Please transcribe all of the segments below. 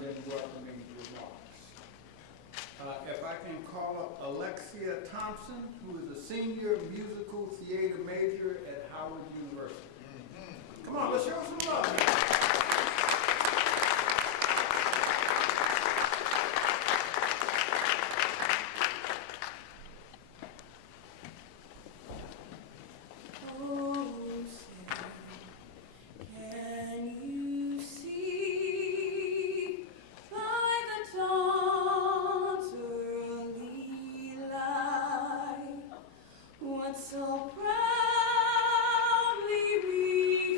then welcoming remarks. If I can call up Alexia Thompson, who is a senior musical theater major at Howard University. Come on, let's show some love. So proudly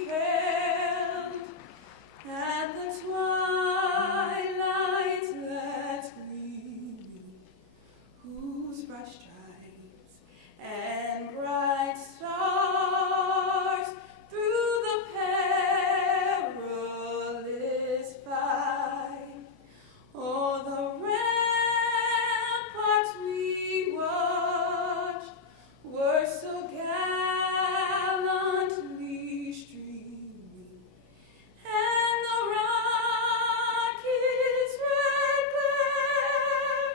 beheld at the twilight's last gleaming, whose bright stripes and bright stars through the perilous fight, o'er the ramparts we watched were so gallantly streaming, and the rocket's red glare,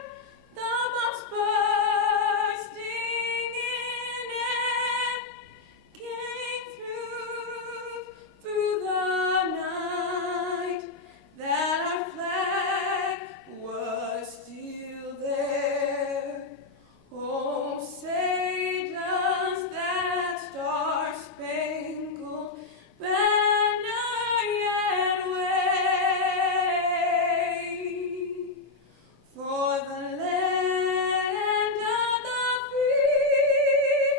the bombs bursting in air, came through the night, that our flag was still there. Oh, say does that star-spangled banner yet wave for the land of the free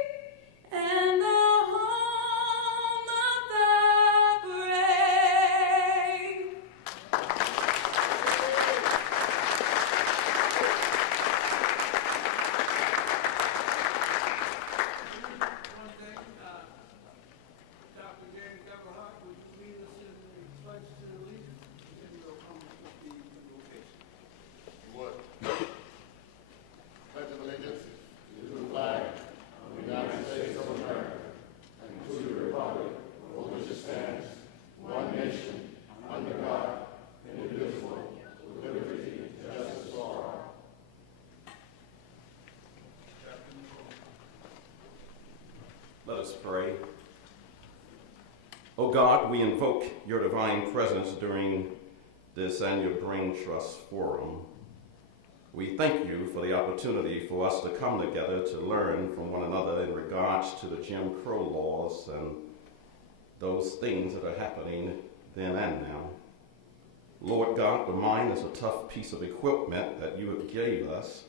and the home of the brave? One thing, Dr. James Everhart, would you lead us in the pledge to the leader? And then we'll come with the invocation. What? Pledge of allegiance to the flag of the United States of America and to the republic for which it stands, one nation, under God, indivisible, with liberty and justice for all. Let us pray. O God, we invoke your divine presence during this annual BRAINTRUST Forum. We thank you for the opportunity for us to come together to learn from one another in regards to the Jim Crow laws and those things that are happening then and now. Lord God, the mind is a tough piece of equipment that you have gave us.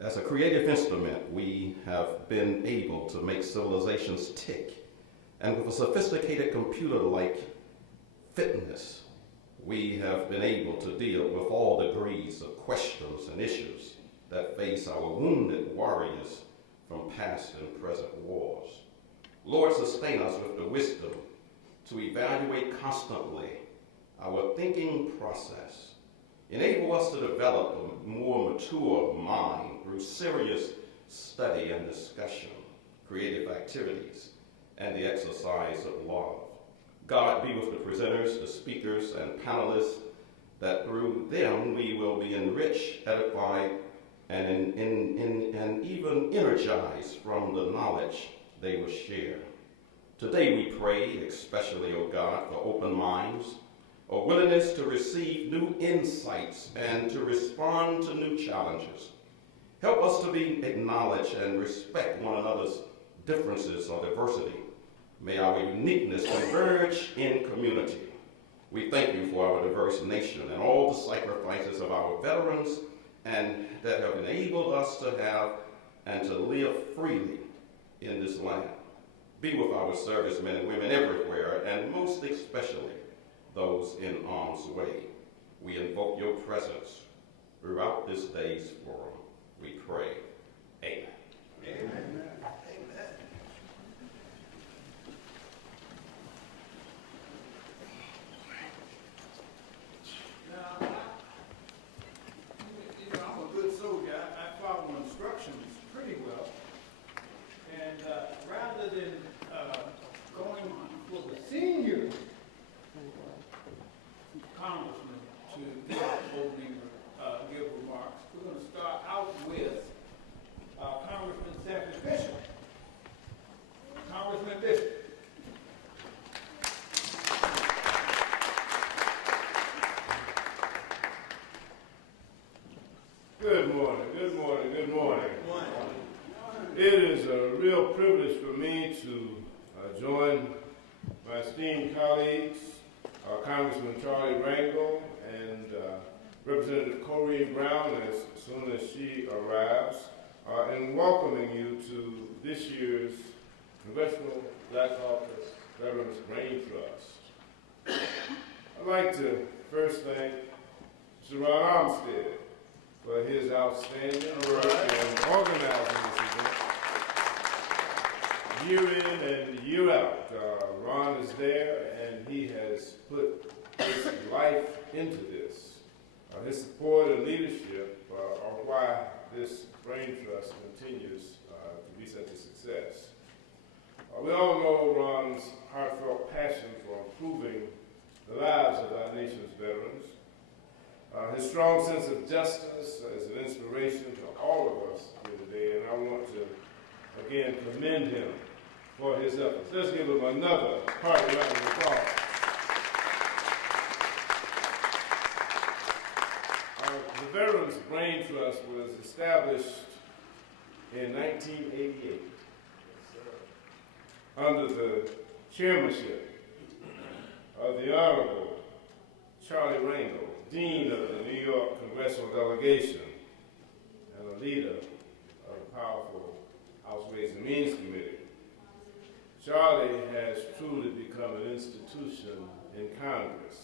As a creative instrument, we have been able to make civilizations tick. And with a sophisticated computer-like fitness, we have been able to deal with all degrees of questions and issues that face our wounded warriors from past and present wars. Lord, sustain us with the wisdom to evaluate constantly our thinking process. Enable us to develop a more mature mind through serious study and discussion, creative activities, and the exercise of love. God, be with the presenters, the speakers, and panelists, that through them we will be enriched, edified, and even energized from the knowledge they will share. Today we pray, especially, O God, for open minds, a willingness to receive new insights and to respond to new challenges. Help us to acknowledge and respect one another's differences or diversity. May our uniqueness converge in community. We thank you for our diverse nation and all the sacrifices of our veterans and that have enabled us to have and to live freely in this land. Be with our servicemen and women everywhere, and most especially those in harm's way. We invoke your presence throughout this day's forum. We pray. Amen. Amen. Amen. Now, I'm a good soldier. I follow instructions pretty well. And rather than going for the senior congressman to give a opening give remarks. We're going to start out with Congressman Sanford Bishop. Congressman Bishop. Good morning, good morning, good morning. It is a real privilege for me to join my esteemed colleagues, Congressman Charlie Rangel and Representative Corrine Brown as soon as she arrives, in welcoming you to this year's Congressional Black Caucus Veterans Brain Trust. I'd like to first thank Mr. Ron Armstead for his outstanding work in organizing this event. Year in and year out, Ron is there and he has put his life into this. His support and leadership are why this Brain Trust continues to be such a success. We all know Ron's heartfelt passion for improving the lives of our nation's veterans. His strong sense of justice is an inspiration to all of us here today, and I want to again commend him for his efforts. Let's give him another hearty round of applause. The Veterans Brain Trust was established in 1988 under the chairmanship of the Honorable Charlie Rangel, Dean of the New York Congressional Delegation and a leader of the powerful House Ways and Means Committee. Charlie has truly become an institution in Congress.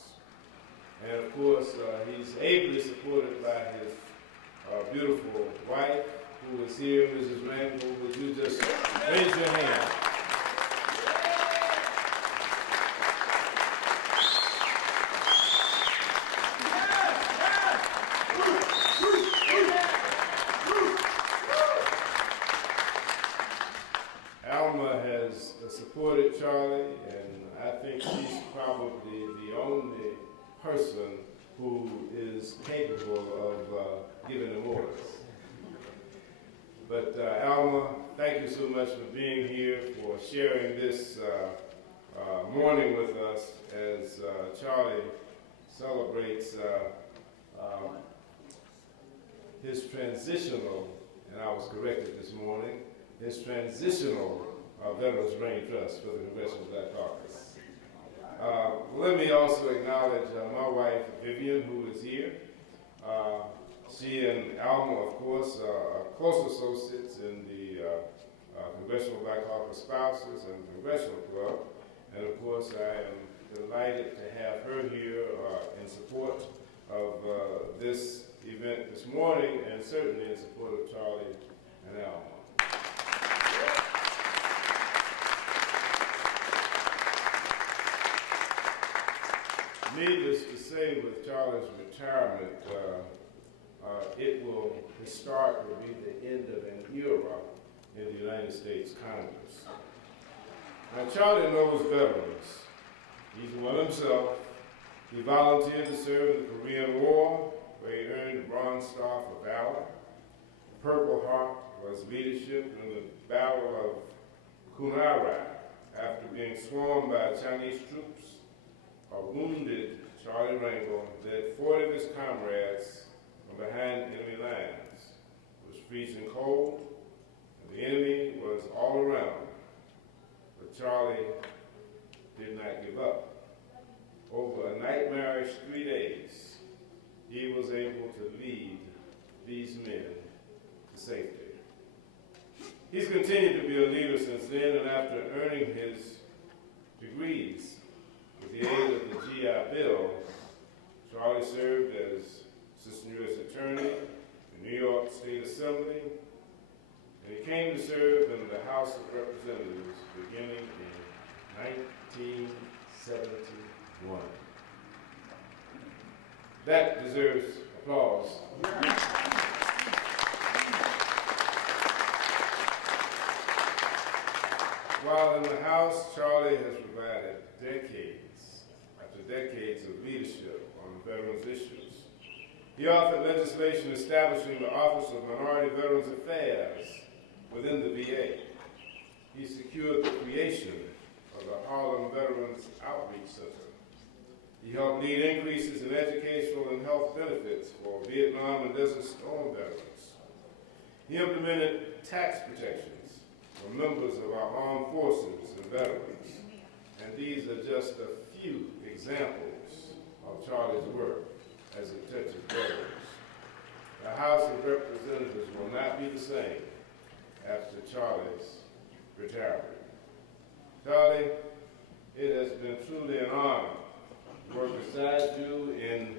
And of course, he's ably supported by his beautiful wife, who is here, Mrs. Rangel. Would you just raise your hand? Alma has supported Charlie, and I think she's probably the only person who is capable of giving him orders. But Alma, thank you so much for being here, for sharing this morning with us as Charlie celebrates his transitional, and I was corrected this morning, his transitional Veterans Brain Trust for the Congressional Black Caucus. Let me also acknowledge my wife, Vivian, who is here. She and Alma, of course, are close associates in the Congressional Black Caucus Spouses and Congressional Club. And of course, I am delighted to have her here in support of this event this morning, and certainly in support of Charlie and Alma. Needless to say, with Charlie's retirement, his start will be the end of an era in the United States Congress. Now, Charlie knows veterans. He's one himself. He volunteered to serve in the Korean War, where he earned the Bronze Star for Valor. Purple Heart for his leadership in the Battle of Kunai after being swarmed by Chinese troops. A wounded Charlie Rangel led 40 of his comrades from behind enemy lines. It was freezing cold, and the enemy was all around. But Charlie did not give up. Over a nightmarish 3 days, he was able to lead these men to safety. He's continued to be a leader since then, and after earning his degrees with the aid of the GI Bill, Charlie served as Assistant U.S. Attorney in the New York State Assembly, and he came to serve in the House of Representatives beginning in 1971. That deserves applause. While in the House, Charlie has provided decades after decades of leadership on veterans issues. He authored legislation establishing the Office of Minority Veterans Affairs within the VA. He secured the creation of the Harlem Veterans Outreach Center. He helped lead increases in educational and health benefits for Vietnam and Desert Storm veterans. He implemented tax protections for members of our armed forces and veterans. And these are just a few examples of Charlie's work as it touches veterans. The House of Representatives will not be the same after Charlie's retirement. Charlie, it has been truly an honor to work beside you in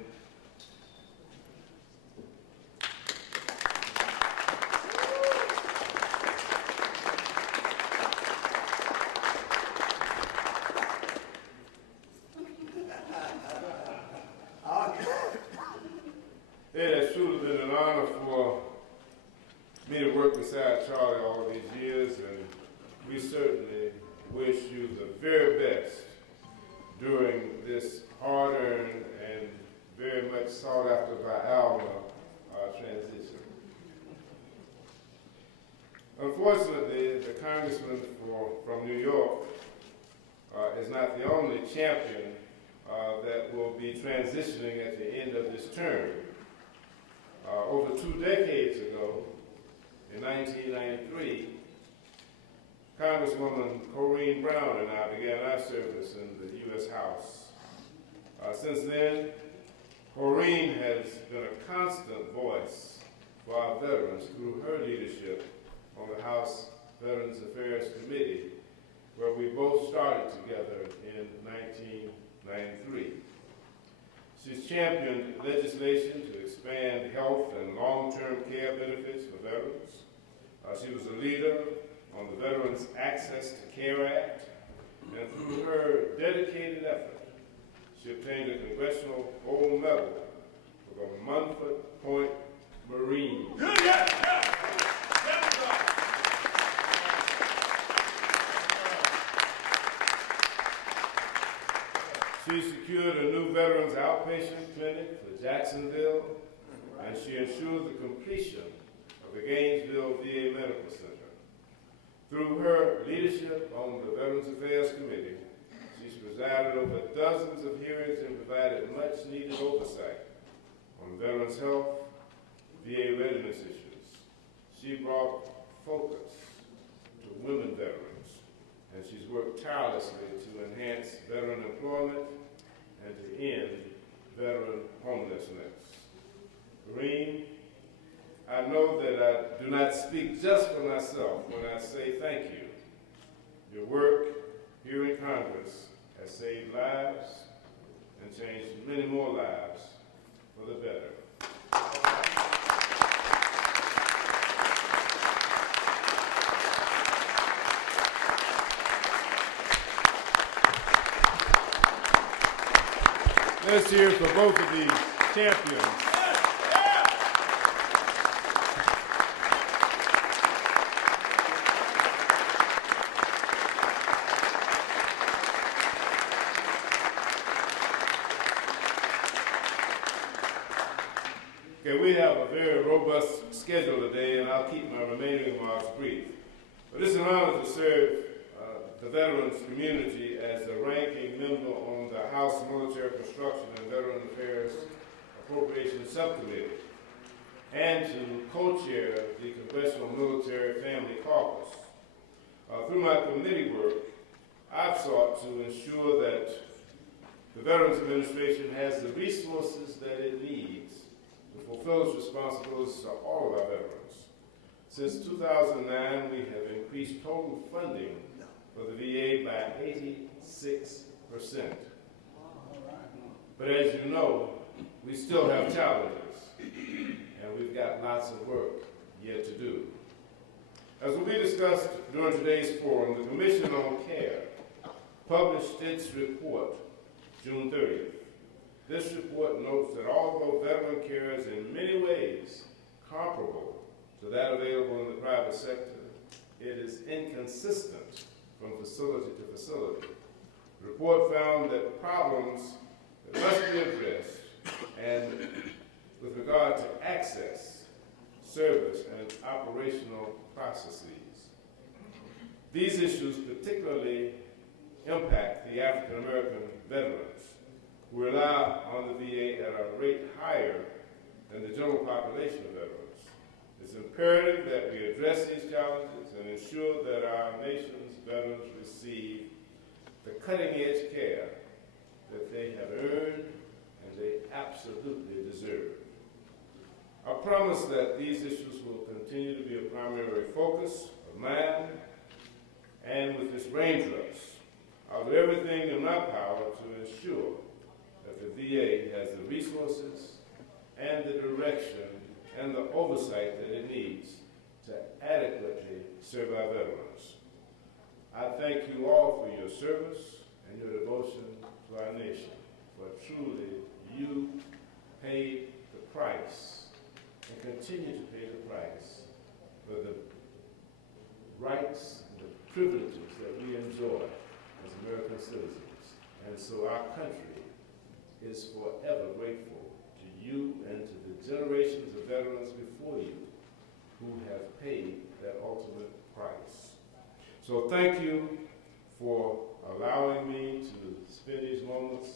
It has truly been an honor for me to work beside Charlie all these years, and we certainly wish you the very best during this hard-earned and very much sought after by Alma transition. Unfortunately, the congressman from New York is not the only champion that will be transitioning at the end of this term. Over 2 decades ago, in 1993, Congresswoman Corrine Brown and I began our service in the U.S. House. Since then, Corrine has been a constant voice for our veterans through her leadership on the House Veterans Affairs Committee, where we both started together in 1993. She's championed legislation to expand health and long-term care benefits for veterans. She was a leader on the Veterans Access to Care Act, and through her dedicated effort, she obtained a Congressional Gold Medal for the Sanford Point Marines. She secured a new veterans outpatient clinic for Jacksonville, and she ensured the completion of the Gainesville VA Medical Center. Through her leadership on the Veterans Affairs Committee, she's presided over dozens of hearings and provided much needed oversight on veterans' health, VA readiness issues. She brought focus to women veterans, and she's worked tirelessly to enhance veteran employment and to end veteran homelessness. Corrine, I know that I do not speak just for myself when I say thank you. Your work here in Congress has saved lives and changed many more lives for the better. Let's hear for both of these champions. Okay, we have a very robust schedule today, and I'll keep my remaining remarks brief. But it's an honor to serve the veterans community as the ranking member on the House Military Construction and Veteran Affairs Appropriations Subcommittee, and to co-chair the Congressional Military Family Caucus. Through my committee work, I've sought to ensure that the Veterans Administration has the resources that it needs to fulfill its responsibilities to all of our veterans. Since 2009, we have increased total funding for the VA by 86%. But as you know, we still have challenges, and we've got lots of work yet to do. As will be discussed during today's forum, the Commission on Care published its report June 30th. This report notes that although veteran care is in many ways comparable to that available in the private sector, it is inconsistent from facility to facility. The report found that problems that must be addressed and with regard to access, service, and operational processes. These issues particularly impact the African American veterans who rely on the VA at a rate higher than the general population of veterans. It's imperative that we address these challenges and ensure that our nation's veterans receive the cutting-edge care that they have earned and they absolutely deserve. I promise that these issues will continue to be a primary focus of mine, and with this BRAINTRUST, I'll do everything in my power to ensure that the VA has the resources and the direction and the oversight that it needs to adequately serve our veterans. I thank you all for your service and your devotion to our nation, for truly you paid the price and continue to pay the price for the rights and the privileges that we enjoy as American citizens. And so our country is forever grateful to you and to the generations of veterans before you who have paid that ultimate price. So thank you for allowing me to spend these moments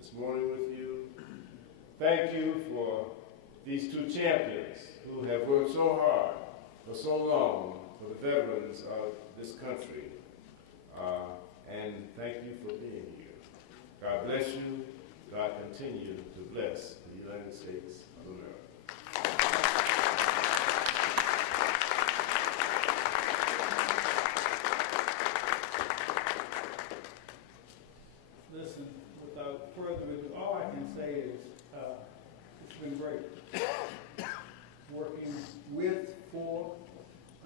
this morning with you. Thank you for these two champions who have worked so hard for so long for the veterans of this country. And thank you for being here. God bless you. God continue to bless the United States of America. Listen, without further ado, all I can say is it's been great working with, for,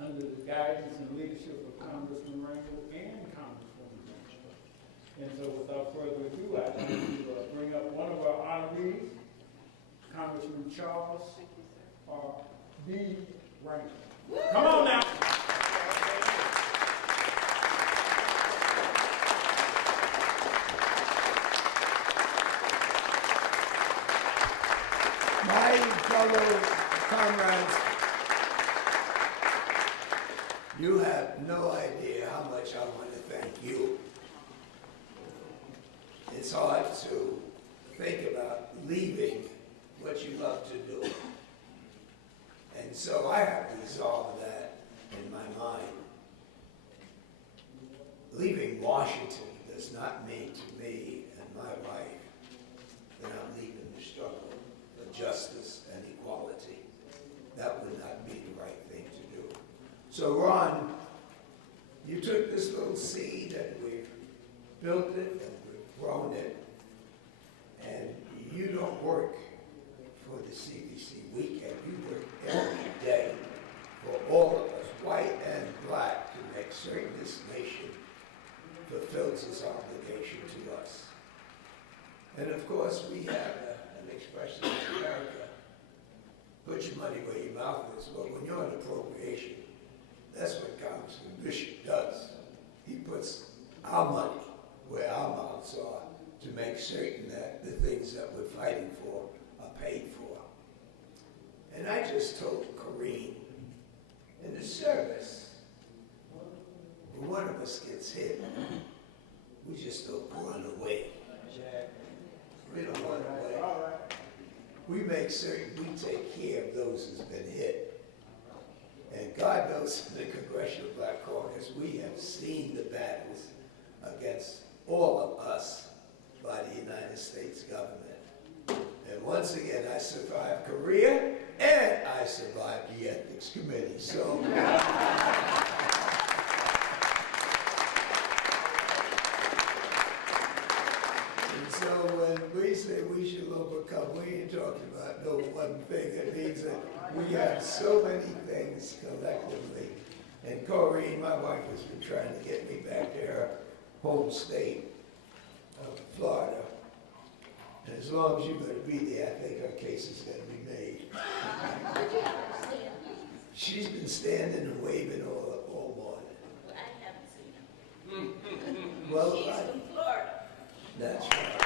under the guidance and leadership of Congressman Rangel and Congresswoman Rangel. And so without further ado, I'd like to bring up one of our honorees, Congressman Charles B. Rangel. Come on now. My fellow comrades, you have no idea how much I want to thank you. It's hard to think about leaving what you love to do. And so I have resolved that in my mind. Leaving Washington does not mean to me and my wife that I'm leaving the struggle for justice and equality. That would not be the right thing to do. So Ron, you took this little seed and we've built it and we've grown it, and you don't work for the CBC weekend. You work every day for all of us, white and black, to make certain this nation fulfills its obligation to us. And of course, we have an expression in America, put your money where your mouth is. Well, when you're on appropriation, that's what Congressman Bishop does. He puts our money where our mouths are to make certain that the things that we're fighting for are paid for. And I just told Corrine, in the service, when one of us gets hit, we just don't run away. We don't run away. We make certain we take care of those who's been hit. And God knows in the Congressional Black Caucus, we have seen the battles against all of us by the United States government. And once again, I survived Korea and I survived the Ethics Committee. So. And so when we say we should overcome, we ain't talking about no one thing. It means that we have so many things collectively. And Corrine, my wife, has been trying to get me back to her home state of Florida. And as long as you're going to be there, I think our case is going to be made. She's been standing and waving all morning. I haven't seen him. Well, She's from Florida. That's right.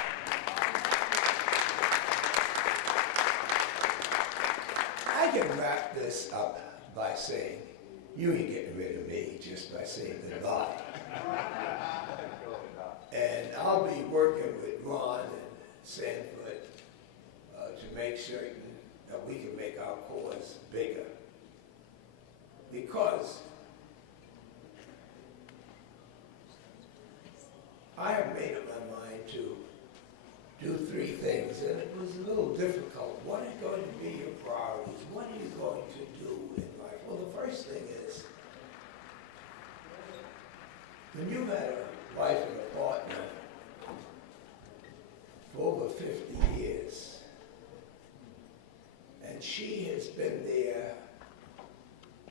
wrap this up by saying, you ain't getting rid of me just by saying goodbye. And I'll be working with Ron and Sanford to make certain that we can make our cause bigger. Because I have made up my mind to do three things, and it was a little difficult. What are going to be your priorities? What are you going to do in life? Well, the first thing is, when you've had a wife and a partner for over 50 years, and she has been there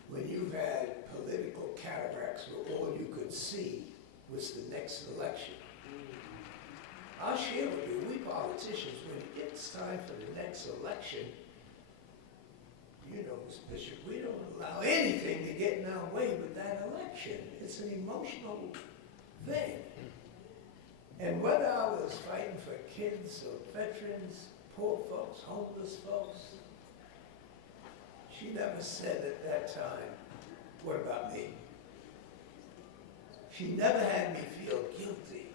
when you've had political cataracts where all you could see was the next election. I'll share with you, we politicians, when it gets time for the next election, you know, Mr. Bishop, we don't allow anything to get in our way with that election. It's an emotional thing. And whether I was fighting for kids or veterans, poor folks, homeless folks, she never said at that time, what about me? She never had me feel guilty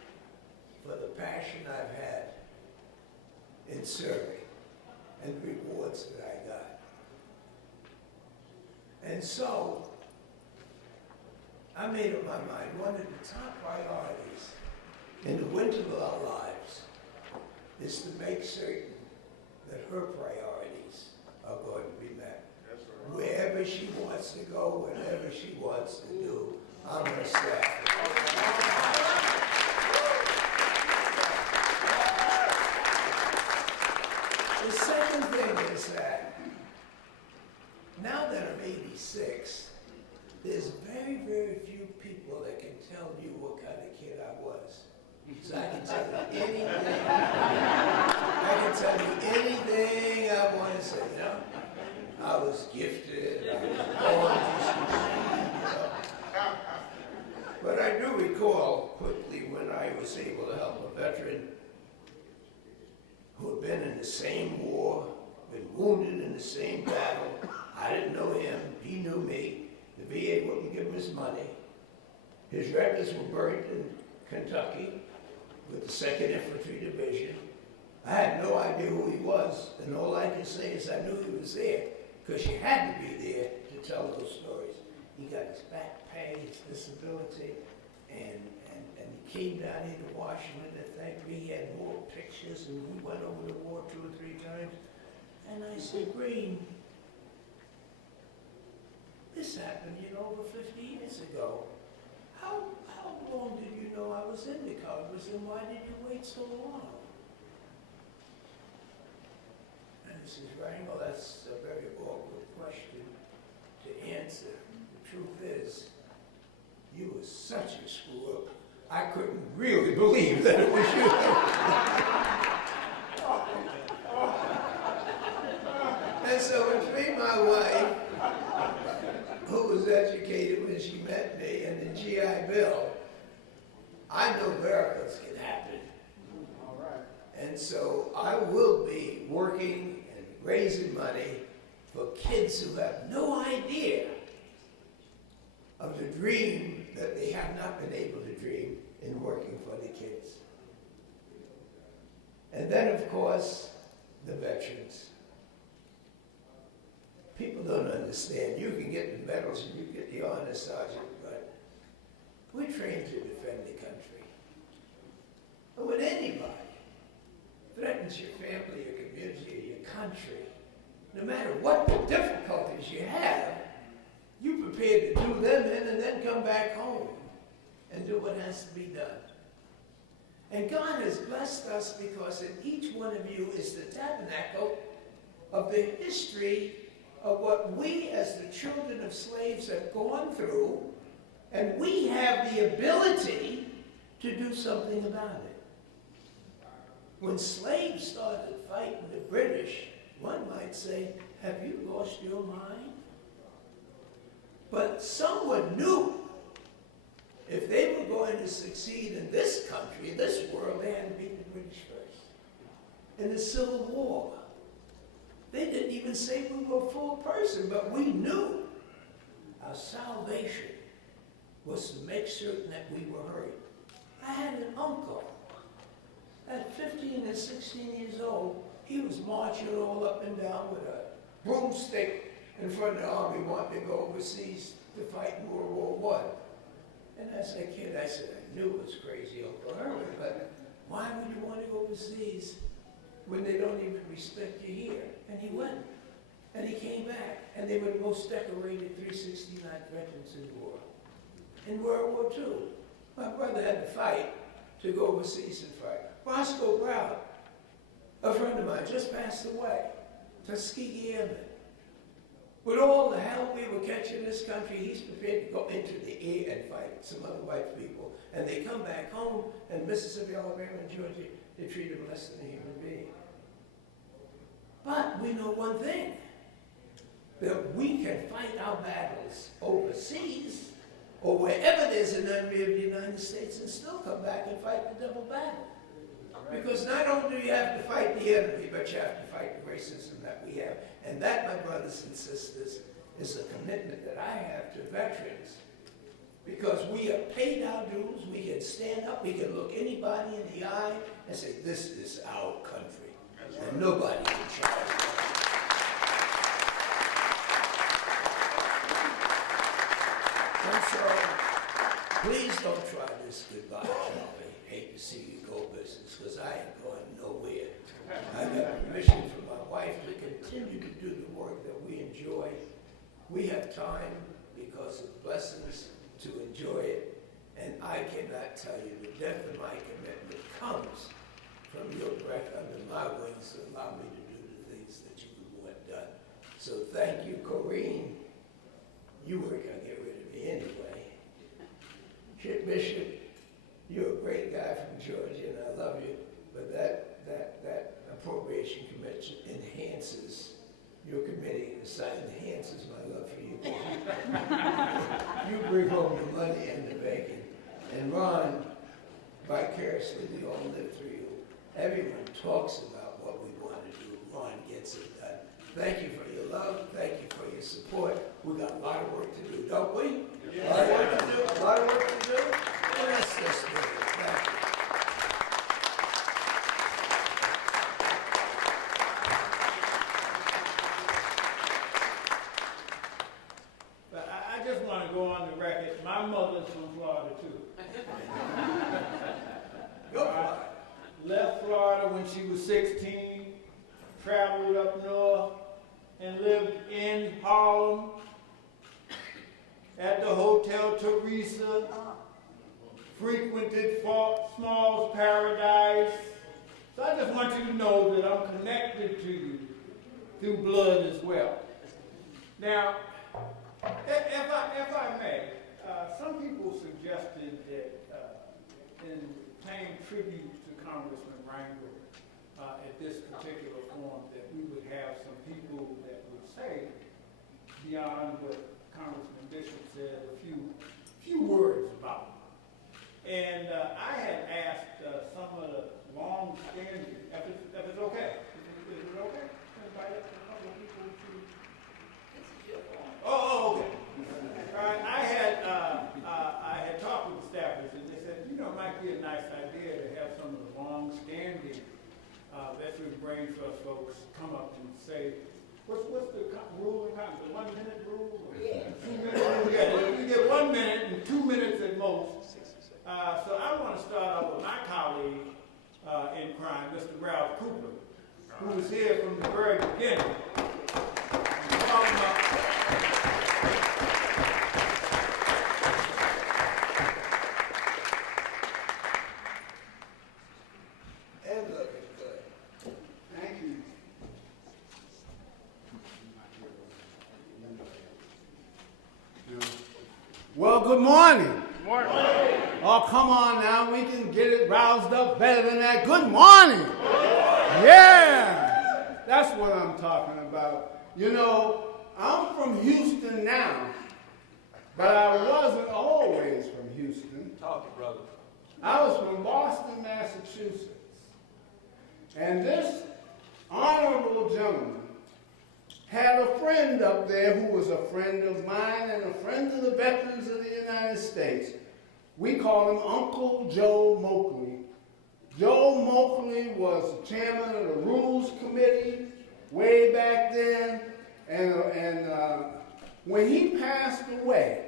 for the passion I've had in serving and the rewards that I got. And so, I made up my mind, one of the top priorities in the winter of our lives is to make certain that her priorities are going to be met. Wherever she wants to go, whatever she wants to do, I'm her staff. The second thing is that now that I'm 86, there's very, very few people that can tell you what kind of kid I was. So I can tell you anything. I can tell you anything I want to say, you know. I was gifted, I was born to succeed, But I do recall quickly when I was able to help a veteran who had been in the same war, been wounded in the same battle. I didn't know him, he knew me. The VA wouldn't give him his money. His records were burned in Kentucky with the 2nd Infantry Division. I had no idea who he was, and all I can say is I knew he was there, because you had to be there to tell those stories. He got his back pay, his disability, and he came down here to Washington to thank me. He had more pictures, and we went over the war 2 or 3 times. And I said, Green, this happened, over 50 years ago. How long did you know I was in the Congress, and why did you wait so long? And he says, Rangel, that's a very awkward question to answer. The truth is, you were such a screw-up, I couldn't really believe that it was you. And so between my wife, who was educated when she met me, and the GI Bill, I know miracles can happen. All right. And so I will be working and raising money for kids who have no idea of the dream that they have not been able to dream in working for the kids. And then, of course, the veterans. People don't understand. You can get the medals and you get the honor sergeant, but we're trained to defend the country. But when anybody threatens your family, your community, or your country, no matter what the difficulties you have, you're prepared to do them in and then come back home and do what has to be done. And God has blessed us because in each one of you is the tabernacle of the history of what we as the children of slaves have gone through, and we have the ability to do something about it. When slaves started fighting the British, one might say, have you lost your mind? But someone knew if they were going to succeed in this country, in this world, they had to beat the British first. In the Civil War, they didn't even even say we were a full person, but we knew our salvation was to make certain that we were heard. I had an uncle at 15 and 16 years old. He was marching all up and down with a broomstick in front of the army, wanting to go overseas to fight in World War I. And as a kid, I said, I knew it was crazy, Uncle Herman, but why would you want to go overseas when they don't even respect you here? And he went, and he came back, and they were the most decorated 369 veterans in the world. In World War II, my brother had to fight to go overseas and fight. Roscoe Brown, a friend of mine, just passed away, Tuskegee Airman. With all the help we were catching in this country, he's prepared to go into the air and fight some other white people. And they come back home, and Mississippi, Alabama, and Georgia, they treat him less than a human being. But we know one thing, that we can fight our battles overseas or wherever there's an enemy of the United States and still come back and fight the double battle. Because not only do you have to fight the enemy, but you have to fight the racism that we have. And that, my brothers and sisters, is a commitment that I have to veterans. Because we have paid our dues, we can stand up, we can look anybody in the eye and say, this is our country. And nobody can challenge that. And so, please don't try this goodbye, Charlie. Hate to see you go business, because I ain't going nowhere. I got permission from my wife to continue to do the work that we enjoy. We have time because of blessings to enjoy it, and I cannot tell you the depth of my commitment comes from your breath under my wings to allow me to do the things that you would want done. So thank you, Corrine. You weren't going to get rid of me anyway. Kit Bishop, you're a great guy from Georgia, and I love you, but that appropriation commission enhances your committee, enhances my love for you. You bring home the money and the bacon. And Ron, vicariously, we all live through you. Everyone talks about what we want to do. Ron gets it done. Thank you for your love. Thank you for your support. We got a lot of work to do, don't we? A lot of work to do. A lot of work to do. And let's just do it. Thank you. But I just want to go on the record. My mother's from Florida too. Go for it. Left Florida when she was 16, traveled up north, and lived in Harlem at the Hotel Teresa, frequented Small's Paradise. So I just want you to know that I'm connected to you through blood as well. Now, if I may, some people suggested that in paying tribute to Congressman Rangel at this particular forum, that we would have some people that would say, beyond what Congressman Bishop said, a few words about it. And I had asked some of the long-standing, if it's okay, is it okay? Invite up a couple of people to. Oh, okay. All right. I had talked with the staffers, and they said, it might be a nice idea to have some of the long-standing veteran brain trust folks come up and say, what's the rule in Congress? The 1 minute rule? Yeah. 2 minute rule? Yeah, you get 1 minute and 2 minutes at most. So I want to start off with my colleague in crime, Mr. Ralph Cooper, who was here from the very beginning. And looking good. Thank you. Well, good morning. Good morning. Oh, come on now. We can get it roused up better than that. Good morning. Yeah. That's what I'm talking about. I'm from Houston now, but I wasn't always from Houston. Talk, brother. I was from Boston, Massachusetts. And this honorable gentleman had a friend up there who was a friend of mine and a friend of the veterans of the United States. We call him Uncle Joe Moakley. Joe Moakley was the chairman of the Rules Committee way back then, and when he passed away,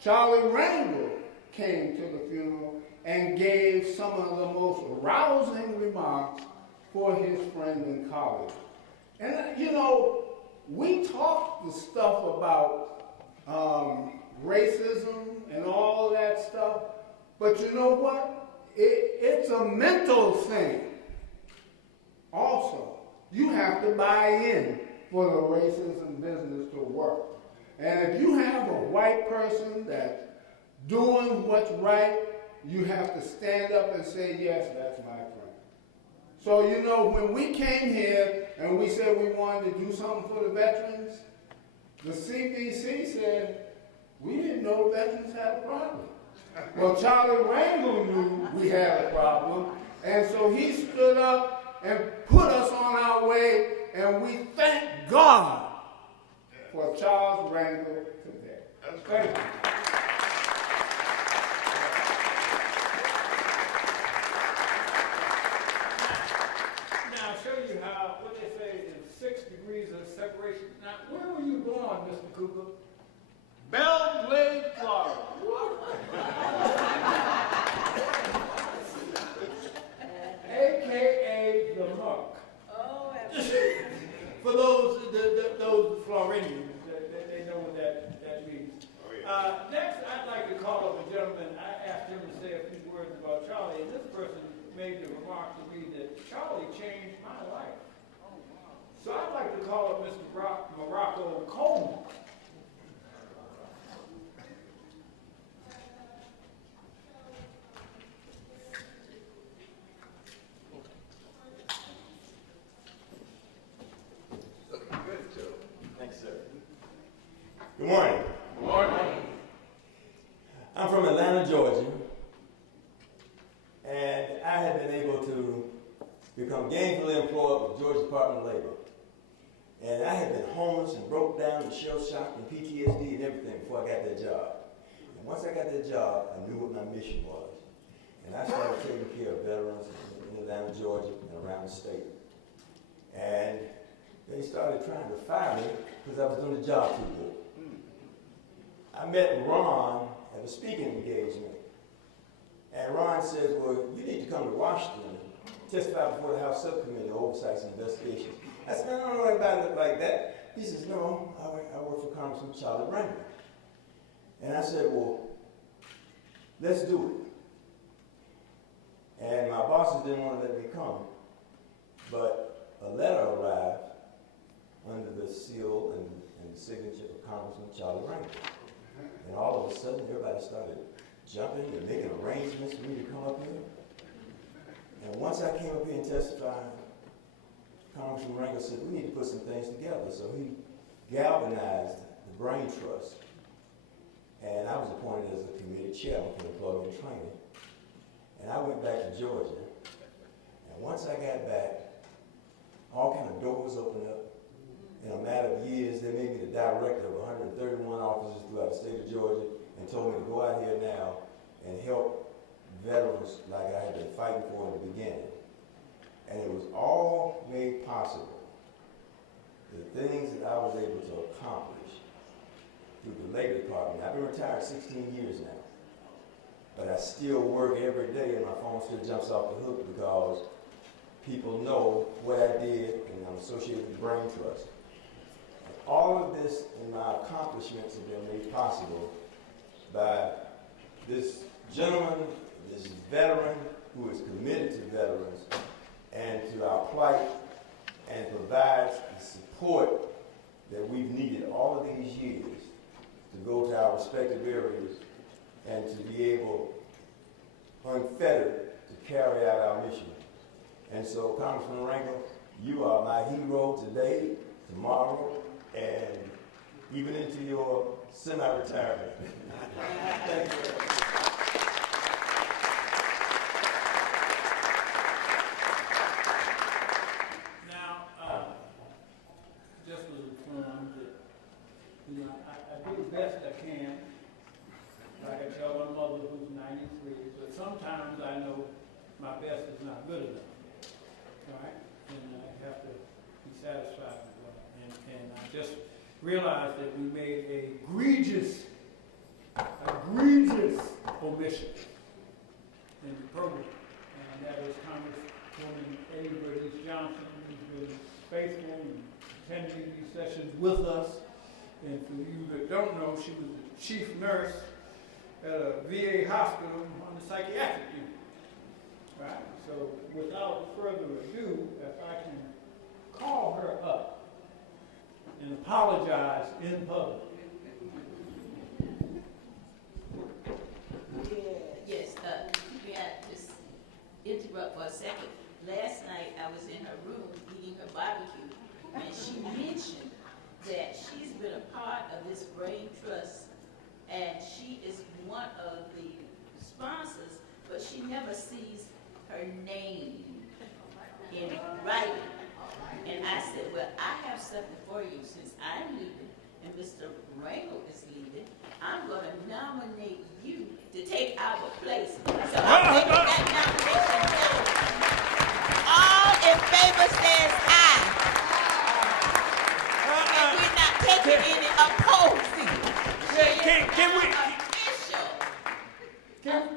Charlie Rangel came to the funeral and gave some of the most rousing remarks for his friend and colleague. And we talked the stuff about racism and all of that stuff, but you know what? It's a mental thing. Also, you have to buy in for the racism business to work. And if you have a white person that's doing what's right, you have to stand up and say, yes, that's my friend. So, when we came here and we said we wanted to do something for the veterans, the CBC said, we didn't know veterans had a problem. Well, Charlie Rangel knew we had a problem, and so he stood up and put us on our way, and we thank God for Charles Rangel today. Thank you. Now, I'll show you what they say is 6 degrees of separation. Now, where were you born, Mr. Cooper? Belle Glade, Florida. AKA the Muck. Oh, absolutely. For those Floridians, they know what that means. Next, I'd like to call up a gentleman. I asked him to say a few words about Charlie, and this person made the remark to me that Charlie changed my life. So I'd like to call up Mr. Morocco Coleman. Good morning. Good morning. I'm from Atlanta, Georgia, and I have been able to become gainfully employed with the Georgia Department of Labor. And I had been homeless and broke down and shell-shocked and PTSD and everything before I got that job. And once I got that job, I knew what my mission was. And I started taking care of veterans in Atlanta, Georgia, and around the state. And they started trying to fire me because I was doing the job too good. I met Ron at a speaking engagement, and Ron says, well, you need to come to Washington and testify before the House Subcommittee on Oversight and Investigations. I said, I don't know anybody look like that. He says, no, I work for Congressman Charlie Rangel. And I said, well, let's do it. And my bosses didn't want to let me come, but a letter arrived under the seal and the signature of Congressman Charlie Rangel. And all of a sudden, everybody started jumping and making arrangements for me to come up here. And once I came up here and testified, Congressman Rangel said, we need to put some things together. So he galvanized the Brain Trust. And I was appointed as the committee chairman for employment and training. And I went back to Georgia. And once I got back, all kind of doors opened up. In a matter of years, they made me the director of 131 offices throughout the state of Georgia and told me to go out here now and help veterans like I had been fighting for in the beginning. And it was all made possible. The things that I was able to accomplish through the Labor Department. I've been retired 16 years now, but I still work every day and my phone still jumps off the hook because people know what I did and I'm associated with Brain Trust. All of this and my accomplishments have been made possible by this gentleman, this veteran who is committed to veterans and to our plight and provides the support that we've needed all of these years to go to our respective areas and to be able, unfettered, to carry out our mission. And so, Congressman Rangel, you are my hero today, tomorrow, and even into your semi-retirement. Thank you. Now, realized that we made a egregious omission in the program. And that is Congresswoman A. Bernice Johnson, who's been faithful and attending these sessions with us. And for you that don't know, she was the chief nurse at a VA hospital on the psychiatric unit. Right? So without further ado, if I can call her up and apologize in public. Yes, may I just interrupt for a second? Last night I was in her room eating her barbecue, and she mentioned that she's been a part of this Brain Trust, and she is one of the sponsors, but she never sees her name in writing. And I said, well, I have something for you. Since I'm leaving and Mr. Rangel is leaving, I'm going to nominate you to take our place. So I'm taking that nomination now. All in favor says aye. And we're not taking any opposing.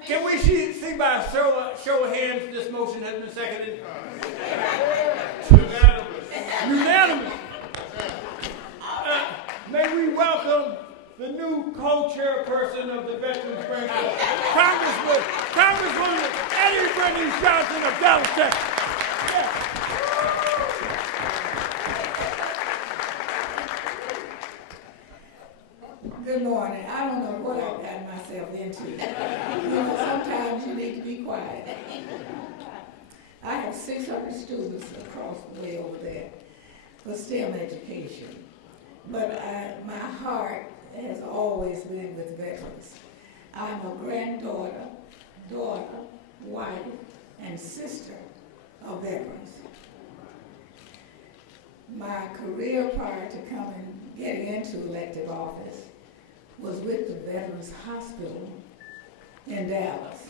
Can we see by a show of hands this motion has been seconded? Unanimous. May we welcome the new co-chairperson of the Veterans Branch, Congresswoman Eddie Bernice Johnson of Dallas, Texas. Good morning. I don't know what I've gotten myself into. You know, sometimes you need to be quiet. I have 600 students across the way over there for STEM education. But my heart has always been with veterans. I'm a granddaughter, daughter, wife, and sister of veterans. My career prior to getting into elective office was with the Veterans Hospital in Dallas.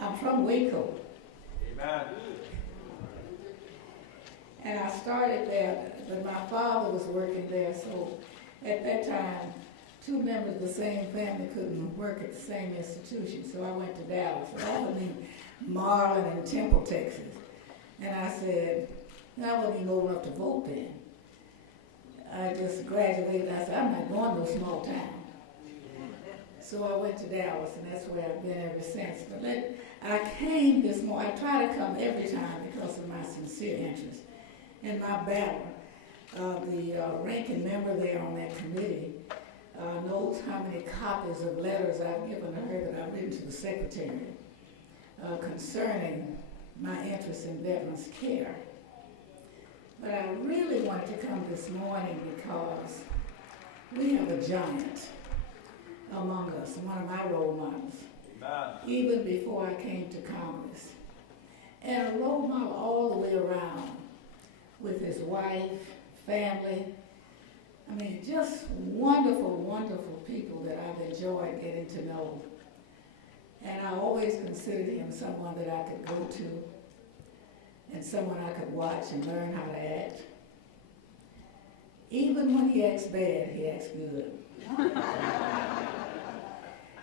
I'm from Waco. Amen. And I started there, but my father was working there, so at that time, two members of the same family couldn't work at the same institution, so I went to Dallas. So that would mean Marlin and Temple, Texas. And I said, I wasn't even old enough to vote then. I just graduated, and I said, I'm not going to a small town. So I went to Dallas, and that's where I've been ever since. But I came this morning. I try to come every time because of my sincere interest in my battle. The ranking member there on that committee knows how many copies of letters I've given to her that I've written to the secretary concerning my interest in veterans care. But I really wanted to come this morning because we have a giant among us, one of my role models, even before I came to Congress. And a role model all the way around with his wife, family. I mean, just wonderful, wonderful people that I've enjoyed getting to know. And I always considered him someone that I could go to and someone I could watch and learn how to act. Even when he acts bad, he acts good.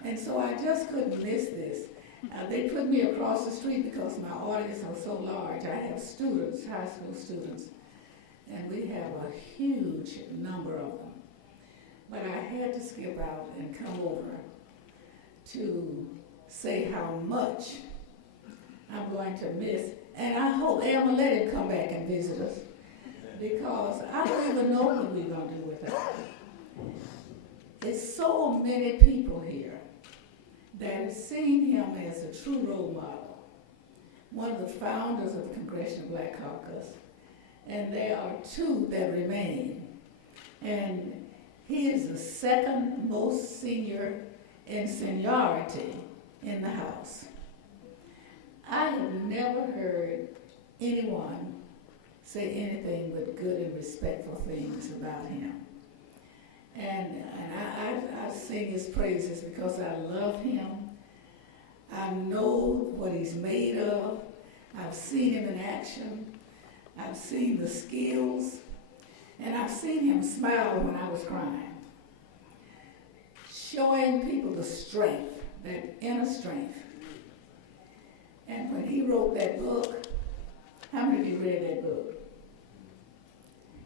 And so I just couldn't miss this. They put me across the street because my audience was so large. I have students, high school students, and we have a huge number of them. But I had to skip out and come over to say how much I'm going to miss. And I hope I'm going to let him come back and visit us, because I don't even know what we're going to do with that. There's so many people here that have seen him as a true role model, one of the founders of the Congressional Black Caucus, and there are two that remain. And he is the second most senior in seniority in the House. I have never heard anyone say anything but good and respectful things about him. And I sing his praises because I love him. I know what he's made of. I've seen him in action. I've seen the skills. And I've seen smiled when I was crying, showing people the strength, that inner strength. And when he wrote that book, how many of you read that book?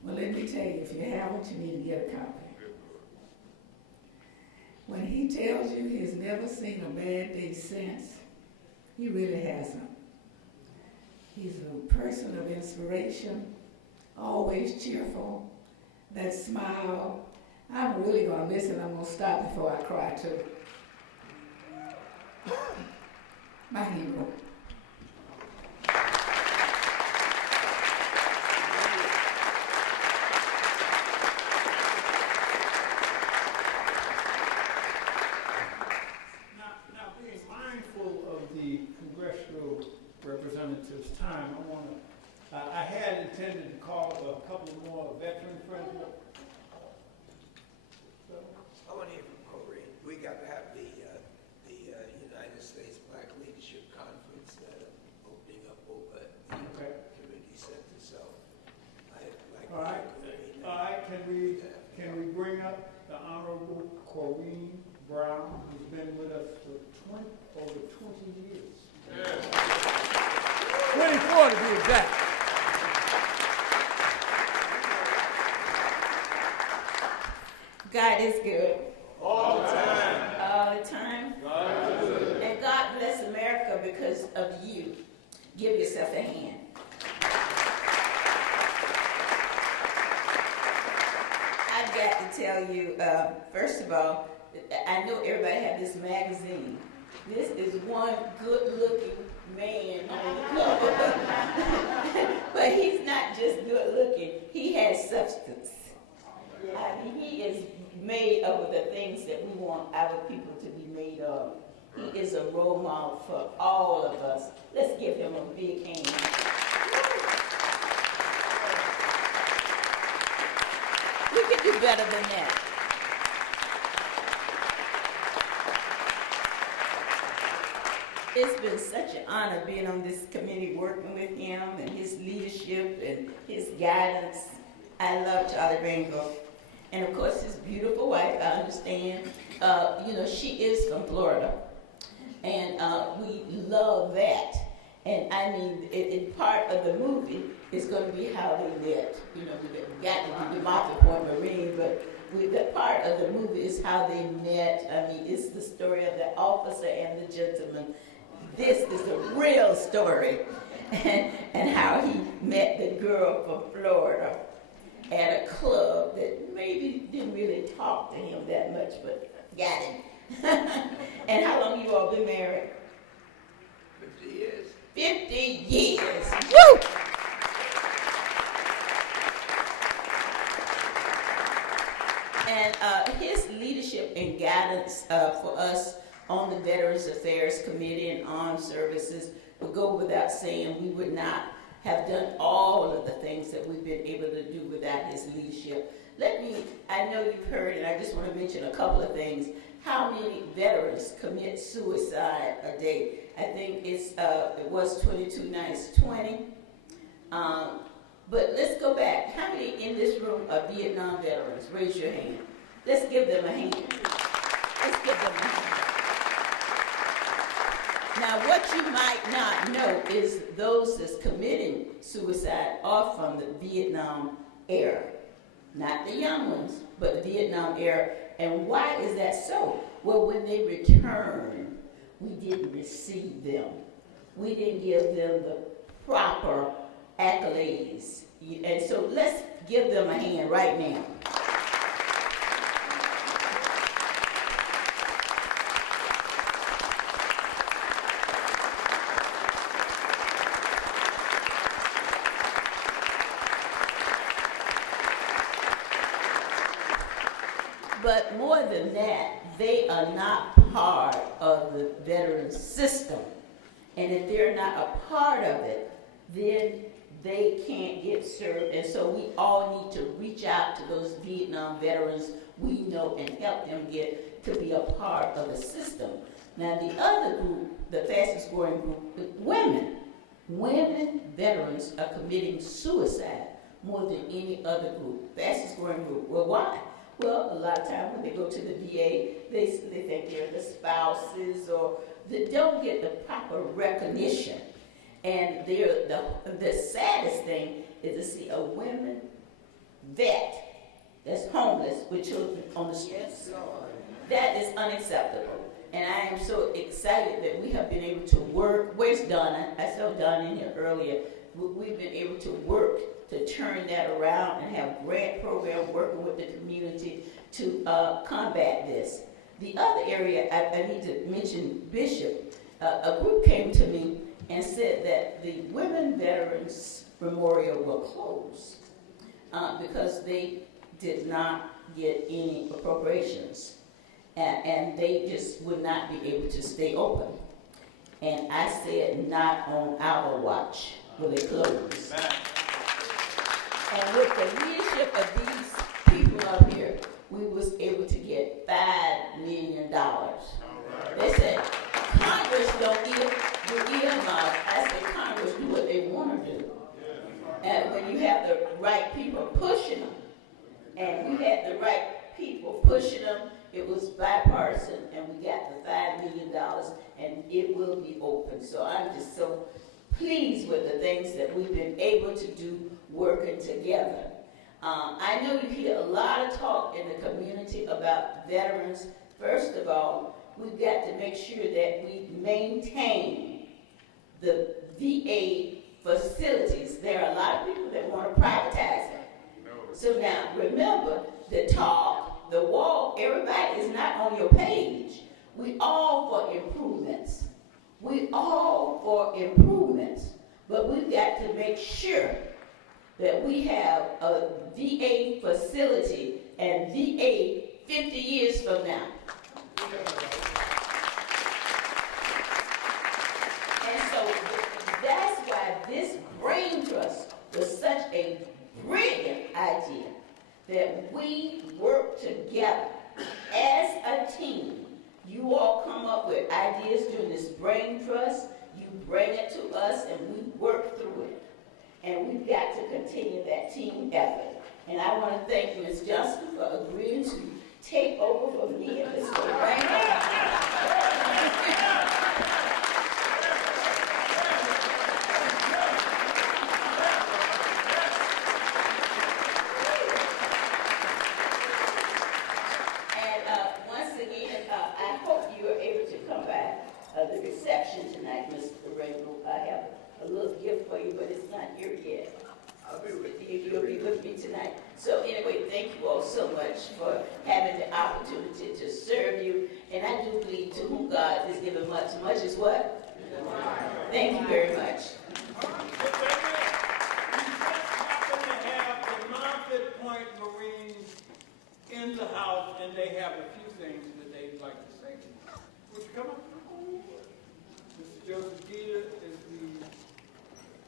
Well, let me tell you, if you haven't, you need to get a copy. When he tells you he's never seen a bad day since, he really hasn't. He's a person of inspiration, always cheerful, that smile. I'm really going to miss it. I'm going to stop before I cry, too. My hero. Now, being mindful of the congressional representative's time, I had intended to call a couple more veteran friends. I want to hear from Corrine. We got to have the United States Black Leadership Conference that opening up over at the community center. So I'd like All right. Corrine. All right, can we bring up the Honorable Corrine Brown, who's been with us for over 20 years. 24 to be exact. God is good. All the time. All the time. God is good. And God bless America because of you. Give yourself a hand. I've got to tell you, first of all, I know everybody had this magazine. This is one good-looking man on the cover. But he's not just good-looking. He has substance. I mean, he is made of the things that we want our people to be made of. He is a role model for all of us. Let's give him a big hand. We can do better than that. It's been such an honor being on this committee, working with him and his leadership and his guidance. I love Charlie Rangel. And of course, his beautiful wife, I understand, she is from Florida. And we love that. And I mean, in part of the movie, it's going to be how they met. You know, we got to do the Martha Point Marine, but the part of the movie is how they met. I mean, it's the story of the officer and the gentleman. This is the real story. And how he met the girl from Florida at a club that maybe didn't really talk to him that much, but got him. And how long you all been married? 50 years. 50 years. Woo! And his leadership and guidance for us on the Veterans Affairs Committee and Armed Services would go without saying. We would not have done all of the things that we've been able to do without his leadership. I know you've heard, and I just want to mention a couple of things. How many veterans commit suicide a day? I think it was 22, now it's 20. But let's go back. How many in this room are Vietnam veterans? Raise your hand. Let's give them a hand. Let's give them a hand. Now, what you might not know is those that's committing suicide are from the Vietnam era. Not the young ones, but the Vietnam era. And why is that so? Well, when they returned, we didn't receive them. We didn't give them the proper accolades. And so let's give them a hand right now. But more than that, they are not part of the veteran system. And if they're not a part of it, then they can't get served. And so we all need to reach out to those Vietnam veterans we know and help them get to be a part of the system. Now the other group, the fastest growing group, is women. Women veterans are committing suicide more than any other group, fastest growing group. Well, why? Well, a lot of times when they go to the VA, they think they're the spouses or they don't get the proper recognition. And the saddest thing is to see a woman vet that's homeless with children on the streets. That is unacceptable. And I am so excited that we have been able to work. Where's Donna? I saw Donna in here earlier. We've been able to work to turn that around and have grant programs working with the community to combat this. The other area I need to mention, Bishop, a group came to me and said that the Women Veterans Memorial will close because they did not get any appropriations. And they just would not be able to stay open. And I said, not on our watch will they close. And with the leadership of these people up here, we was able to get $5 million. They said, Congress don't earmark. I said, Congress do what they want to do. And when you have the right people pushing them, and we had the right people pushing them, it was bipartisan, and we got the $5 million, and it will be open. So I'm just so pleased with the things that we've been able to do working together. I know you hear a lot of talk in the community about veterans. First of all, we've got to make sure that we maintain the VA facilities. There are a lot of people that want to privatize them. So now, remember, the talk, the wall, everybody is not on your page. We all for improvements. We all for improvements. But we've got to make sure that we have a VA facility and VA 50 years from now. And so that's why this brain trust was such a brilliant idea, that we work together as a team. You all come up with ideas during this brain trust, you bring it to us, and we work through it. And we've got to continue that team effort. And I want to thank Ms. Johnson for agreeing to take over from me and Mr. Rangel. The reception tonight, Mr. Rangel. I have a little gift for you, but it's not here yet. I'll be with you. You'll be with me tonight. So anyway, thank you all so much for having the opportunity to serve you. And I do believe to whom God has given much, much is what? Thank you very much. We happen to have the Sanford Point Marines in the house, and they have a few things that they'd like to say. Would you come up? Mr. Joseph Gita is the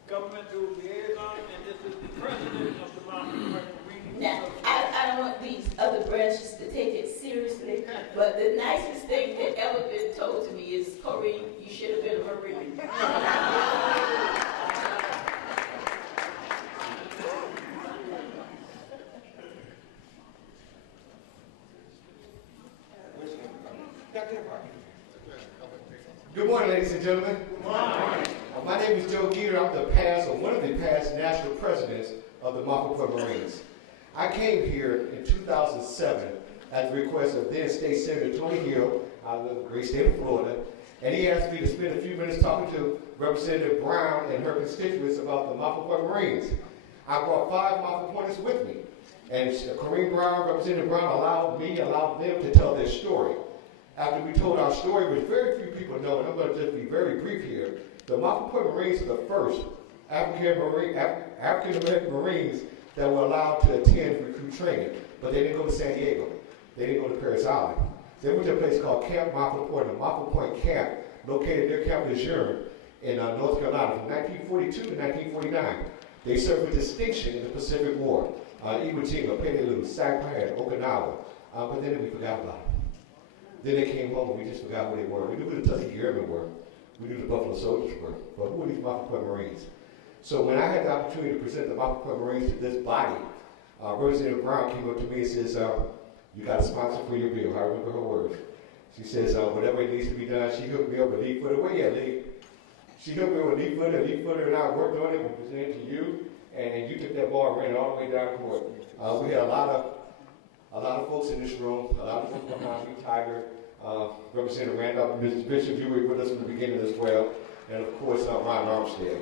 governmental liaison, and this is the president of the Sanford Point Marines. Now, I don't want these other branches to take it seriously, but the nicest thing that ever been told to me is, Corrine, you should have been a Marine. Good morning, ladies and gentlemen. Good morning. My name is Joe Geter. I'm one of the past national presidents of the Sanford Point Marines. I came here in 2007 at the request of then State Senator Tony Hill out of the great state of Florida, and he asked me to spend a few minutes talking to Representative Brown and her constituents about the Sanford Point Marines. I brought 5 Sanford Pointers with me, and Corrine Brown, Representative Brown allowed them to tell their story. After we told our story, which very few people know, and I'm going to just be very brief here, the Sanford Point Marines are the first African-American Marines that were allowed to attend recruit training, but they didn't go to San Diego. They didn't go to Paris Island. They went to a place called Camp Sanford Point, the Sanford Point Camp, located near Camp Lejeune in North Carolina from 1942 to 1949. They served with distinction in the Pacific War, Iwo Jima, Peleliu, Saipan, Okinawa, but then we forgot about them. Then they came home and we just forgot who they were. We knew who the Tuskegee Airmen were. We knew the Buffalo Soldiers were. But who were these Sanford Point Marines? So when I had the opportunity to present the Mafia Point Marines to this body, Representative Brown came up to me and says, you got a sponsor for your bill. I remember her words. She says, whatever it needs to be done, she hooked me up with Lead Footer. Where you at, Lead? She hooked me up with Lead Footer and I worked on it. We presented it to you, and you took that ball and ran it all the way down court. We had a lot of folks in this room, a lot of folks behind me, Tiger, Representative Randolph, Mr. Bishop, you were with us from the beginning as well, and of course, Ron Armstead.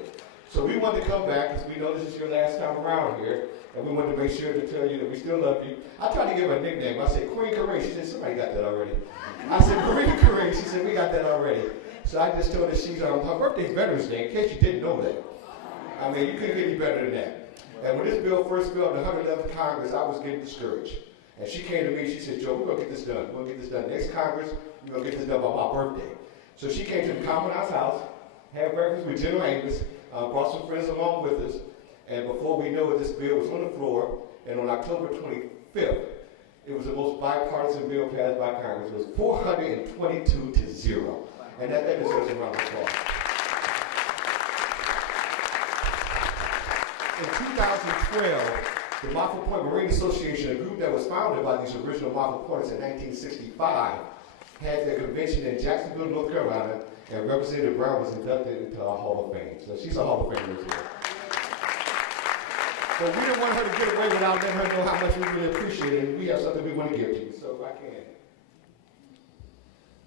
So we wanted to come back because we know this is your last time around here, and we wanted to make sure to tell you that we still love you. I tried to give her a nickname. I said, Corrine. She said, somebody got that already. I said, Corrine. She said, we got that already. So I just told her she's her birthday's Veterans Day, in case you didn't know that. I mean, you couldn't get any better than that. And when this bill first fell in the 111th Congress, I was getting discouraged. And she came to me, she said, Joe, we're going to get this done. We're going to get this done next Congress. We're going to get this done by my birthday. So she came to the Commandant's house, had breakfast with General Amos, brought some friends along with us, and before we knew it, this bill was on the floor, and on October 25th, it was the most bipartisan bill passed by Congress. It was 422-0. And that deserves a round of applause. In 2012, the Mafia Point Marine Association, a group that was founded by these original Mafia Pointers in 1965, had their convention in Jacksonville, North Carolina, and Representative Brown was inducted into our Hall of Fame. So she's a Hall of Famer as well. So we didn't want her to get away without letting her know how much we really appreciate it, and we have something we want to give to you, so if I can.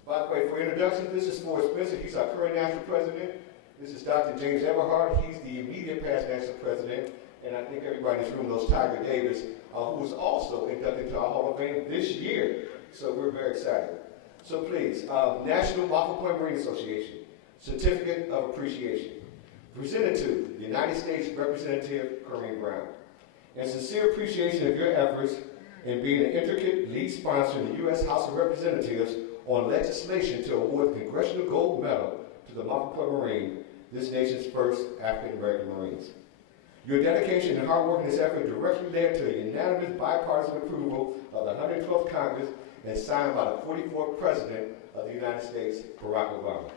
By the way, for introduction, this is Forrest Spencer. He's our current national president. This is Dr. James Everhart. He's the immediate past national president. And I think everybody in this room knows Tiger Davis, who was also inducted into our Hall of Fame this year. So we're very excited. So please, National Mafia Point Marine Association, Certificate of Appreciation, presented to the United States Representative Corrine Brown. In sincere appreciation of your efforts in being an intricate lead sponsor in the U.S. House of Representatives on legislation to award the Congressional Gold Medal to the Mafia Point Marine, this nation's first African-American Marines. Your dedication and hard work in this effort directly led to a unanimous bipartisan approval of the 112th Congress and signed by the 44th President of the United States, Barack Obama.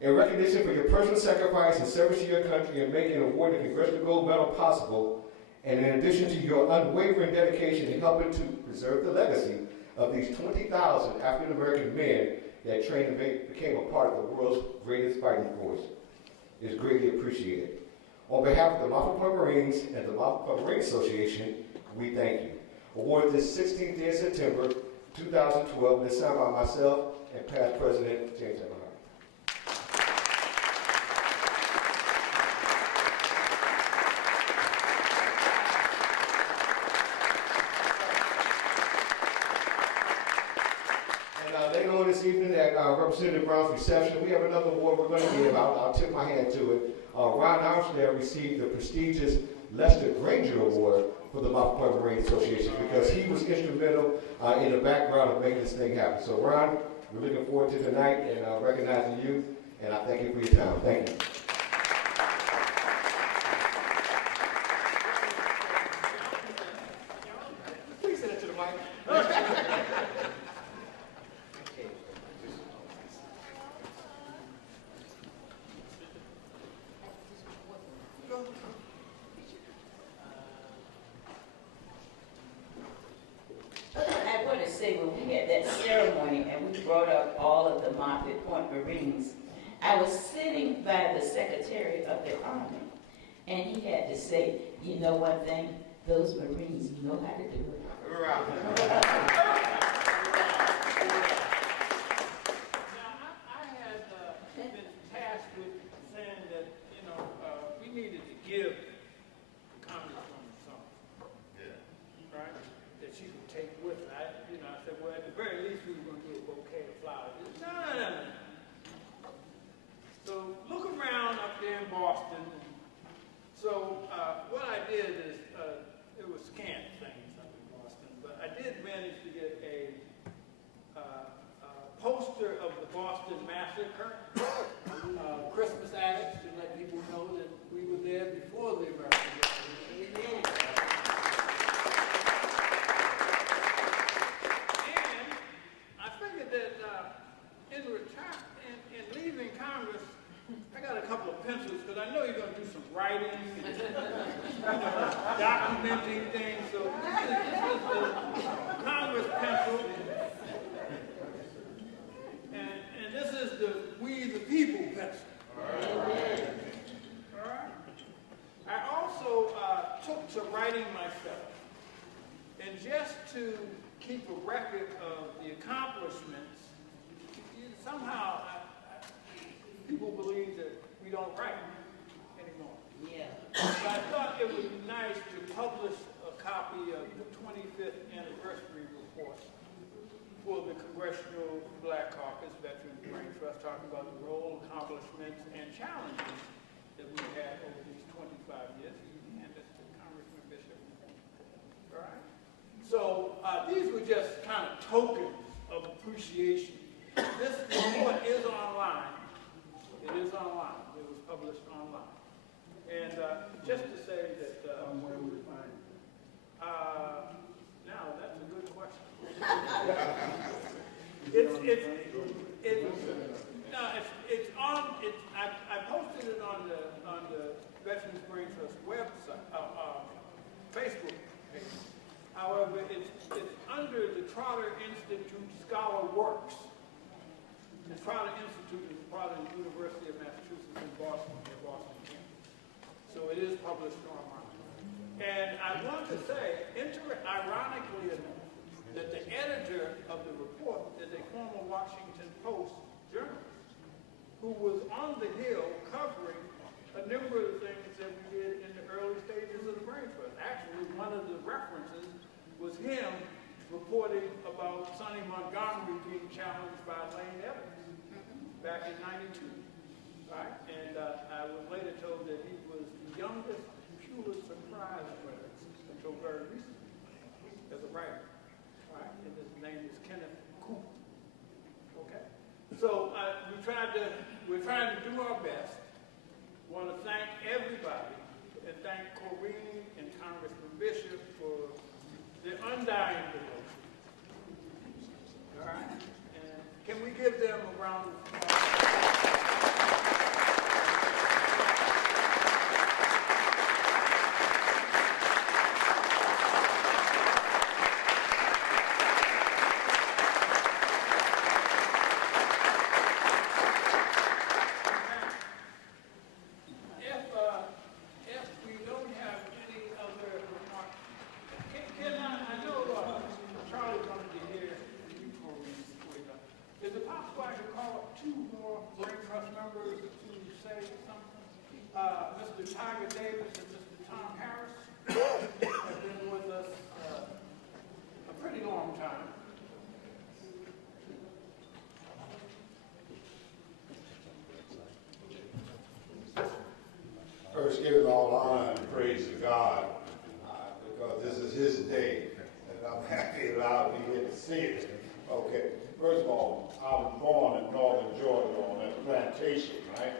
In recognition for your personal sacrifice and service to your country in making and awarding the Congressional Gold Medal possible, and in addition to your unwavering dedication in helping to preserve the legacy of these 20,000 African-American men that trained and became a part of the world's greatest fighting force, is greatly appreciated. On behalf of the Mafia Point Marines and the Mafia Point Marine Association, we thank you. Awarded this 16th day of September, 2012, and it's signed by myself and past President James Everhart. And later on this evening at Representative Brown's reception, we have another award we're going to give. I'll tip my hand to it. Ron Armstead received the prestigious Lester Rangel Award for the Mafia Point Marine Association because he was instrumental in the background of making this thing happen. So Ron, we're looking forward to tonight and recognizing you, and I thank you for your time. Thank you. Please send it to the mic. I want to say when we had that ceremony and we brought up all of the Mafia Point Marines, I was sitting by the Secretary of the Army, and he had to say, you know one thing, those Marines know how to do it. Now, I had been tasked with saying that, we needed to give the Congresswoman something. Yeah. Right? That she could take with her. I said, well, at the very least, we were going to do a bouquet of flowers. No. So look around up there in Boston. So what I did is, it was scant things up in Boston, but I did manage to get the Congress pencil. And this is the We the People pencil. All right. I also took to writing myself. And just to keep a record of the accomplishments, somehow people believe that we don't write anymore. Yeah. But I thought it would be nice to publish a copy of the 25th anniversary report for the Congressional Black Caucus Veterans Brain Trust, talking about the role, accomplishments, and challenges that we've had over these 25 years. You can hand this to Congressman Bishop. All right? So these were just kind of tokens of appreciation. This report is online. It is online. It was published online. And just to say that... where we find it? Now, that's a good question. I posted it on the Veterans Brain Trust website, Facebook page. However, it's under the Trotter Institute Scholar Works. The Trotter Institute is part of the University of Massachusetts in Boston, near Boston. So it is published online. And I want to say, ironically enough, that the editor of the report is a former Washington Post journalist who was on the Hill covering a number of the things that we did in the early stages of the Brain Trust. Actually, one of the references was him reporting about Sonny Montgomery being challenged by Lane Evans back in '92. Right? And I was later told that he was the youngest Pulitzer Prize winner until very recently as a writer. Right? And his name is Kenneth Cooper. Okay? So we're trying to do our best. I want to thank everybody and thank Corrine and Congressman Bishop for their undying devotion. All right? And can we give them a round of applause? If we don't have any other remarks, I know Charlie wanted to hear you, Corrine, before you go. Is it possible I could call up two more Brain Trust members to say something? Mr. Tiger Davis and Mr. Tom Harris have been with us a pretty long time. First, giving all honor and praise to God, because this is His day, and I'm happy He allowed me here to see it. Okay, first of all, I was born in northern Georgia on that plantation, right?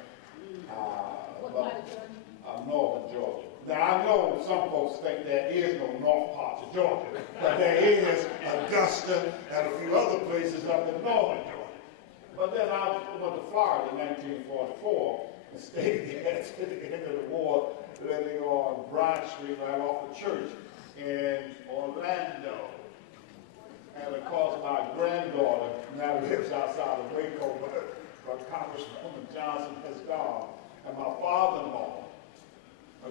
What part of Georgia? Northern Georgia. Now, I know some folks think there is no north part of Georgia, but there is Augusta and a few other places up in northern Georgia. But then I went to Florida in 1944, and stayed there to the end of the war, living on Bryant Street right off the church in Orlando. And of course, my granddaughter now lives outside of Waco, but Congresswoman Johnson has gone. And my father-in-law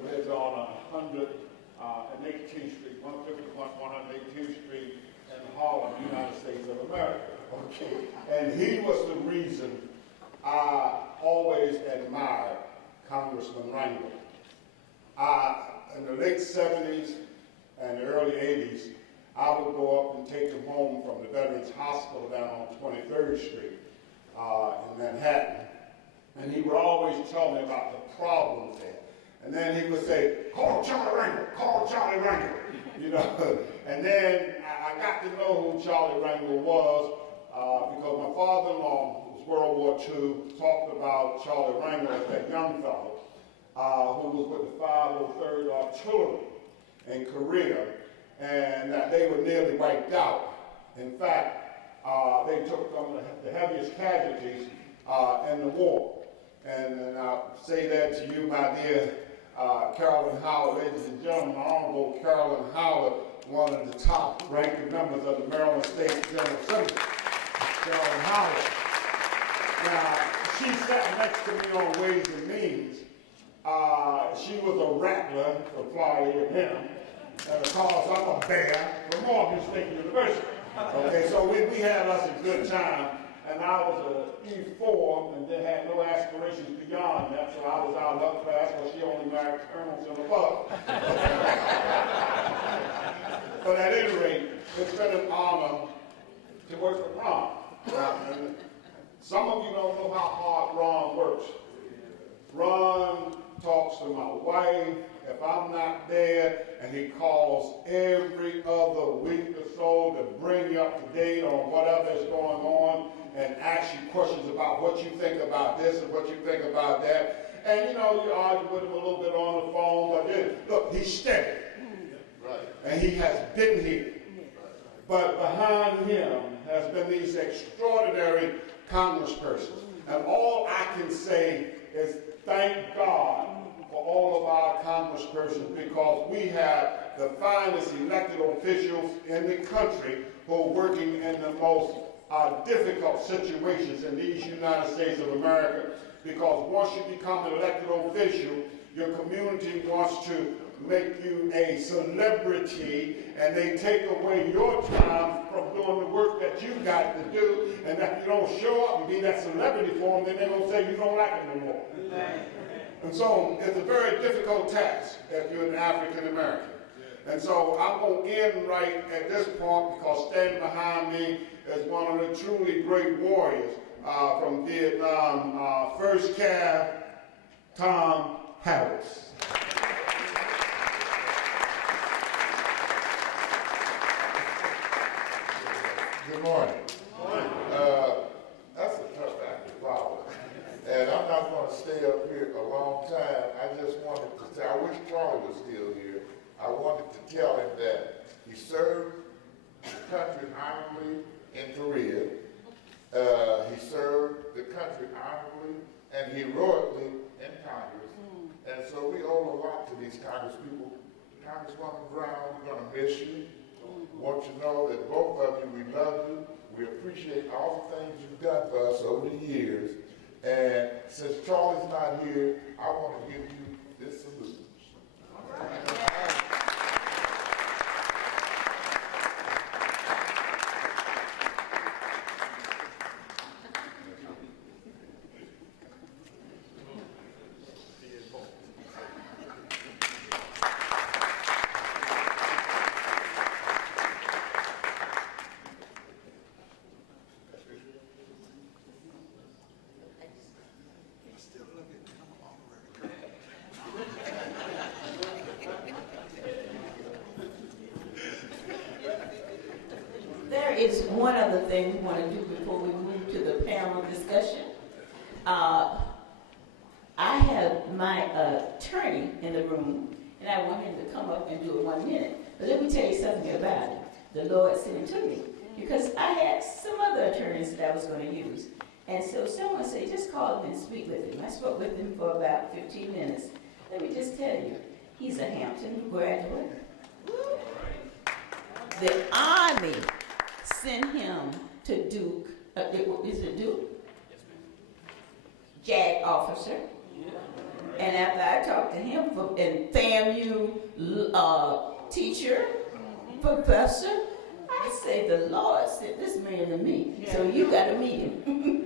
lives on 118th Street, 151, 118th Street in Harlem, United States of America. Okay, and he was the reason I always admired Congressman Rangel. In the late 70s and the early 80s, I would go up and take him home from the Veterans Hospital down on 23rd Street in Manhattan. And he would always tell me about the problems there. And then he would say, call Charlie Rangel, call Charlie Rangel. You know, and then I got to know who Charlie Rangel was because my father-in-law, World War II, talked about Charlie Rangel as that young fellow who was with the 503rd Artillery in Korea, and that they were nearly wiped out. In fact, they took some of the heaviest casualties in the war. And I'll say that to you, my dear Carolyn Howard, ladies and gentlemen, Honorable Carolyn Howard one of the top ranking members of the Maryland State General Assembly, Carolyn Howard. Now, she sat next to me on Ways and Means. She was a rattler for Florida A&M, and of course I'm a bear from Morgan State University. Okay, so we had us a good time, and I was a E4 and then had no aspirations beyond that, so I was out of upper class, but she only married colonels and above. But at any rate, it's been an honor to work with Ron. And some of you don't know how hard Ron works. Ron talks to my wife if I'm not there, and he calls every other week or so to bring you up to date on whatever is going on and ask you questions about what you think about this and what you think about that. And you argue with him a little bit on the phone, but then, look, he's steady. Right. And he has been here. But behind him has been these extraordinary congresspersons. And all I can say is thank God for all of our congresspersons, because we have the finest elected officials in the country who are working in the most difficult situations in these United States of America. Because once you become an elected official, your community wants to make you a celebrity, and they take away your time from doing the work that you got to do. And if you don't show up and be that celebrity for them, then they're going to say you don't like them no more. And so it's a very difficult task if you're an African American. And so I'm going to end right at this point, because standing behind me is one of the truly great warriors from Vietnam, First Cav Tom Harris. Good morning. That's a tough act to follow. And I'm not going to stay up here a long time. I just wanted to say, I wish Charlie was still here. I wanted to tell him that he served the country honorably in Korea. He served the country honorably and heroically in Congress. And so we owe a lot to these Congress people. Congresswoman Brown, we're going to miss you. Want you to know that both of you, we love you. We appreciate all the things you've done for us over the years. And since Charlie's not here, I want to give you this salute. All right. There is one other thing we want to do before we move to the panel discussion. I have my attorney in the room, and I want him to come up and do it 1 minute. But let me tell you something about it. The Lord sent him to me, because I had some other attorneys that I was going to use. And so someone said, just call him and speak with him. I spoke with him for about 15 minutes. Let me just tell you, he's a Hampton graduate. The Army sent him to Duke, is it Duke? JAG officer. And after I talked to him, and FAMU teacher, professor, I say the Lord sent this man to me. So you got to meet him.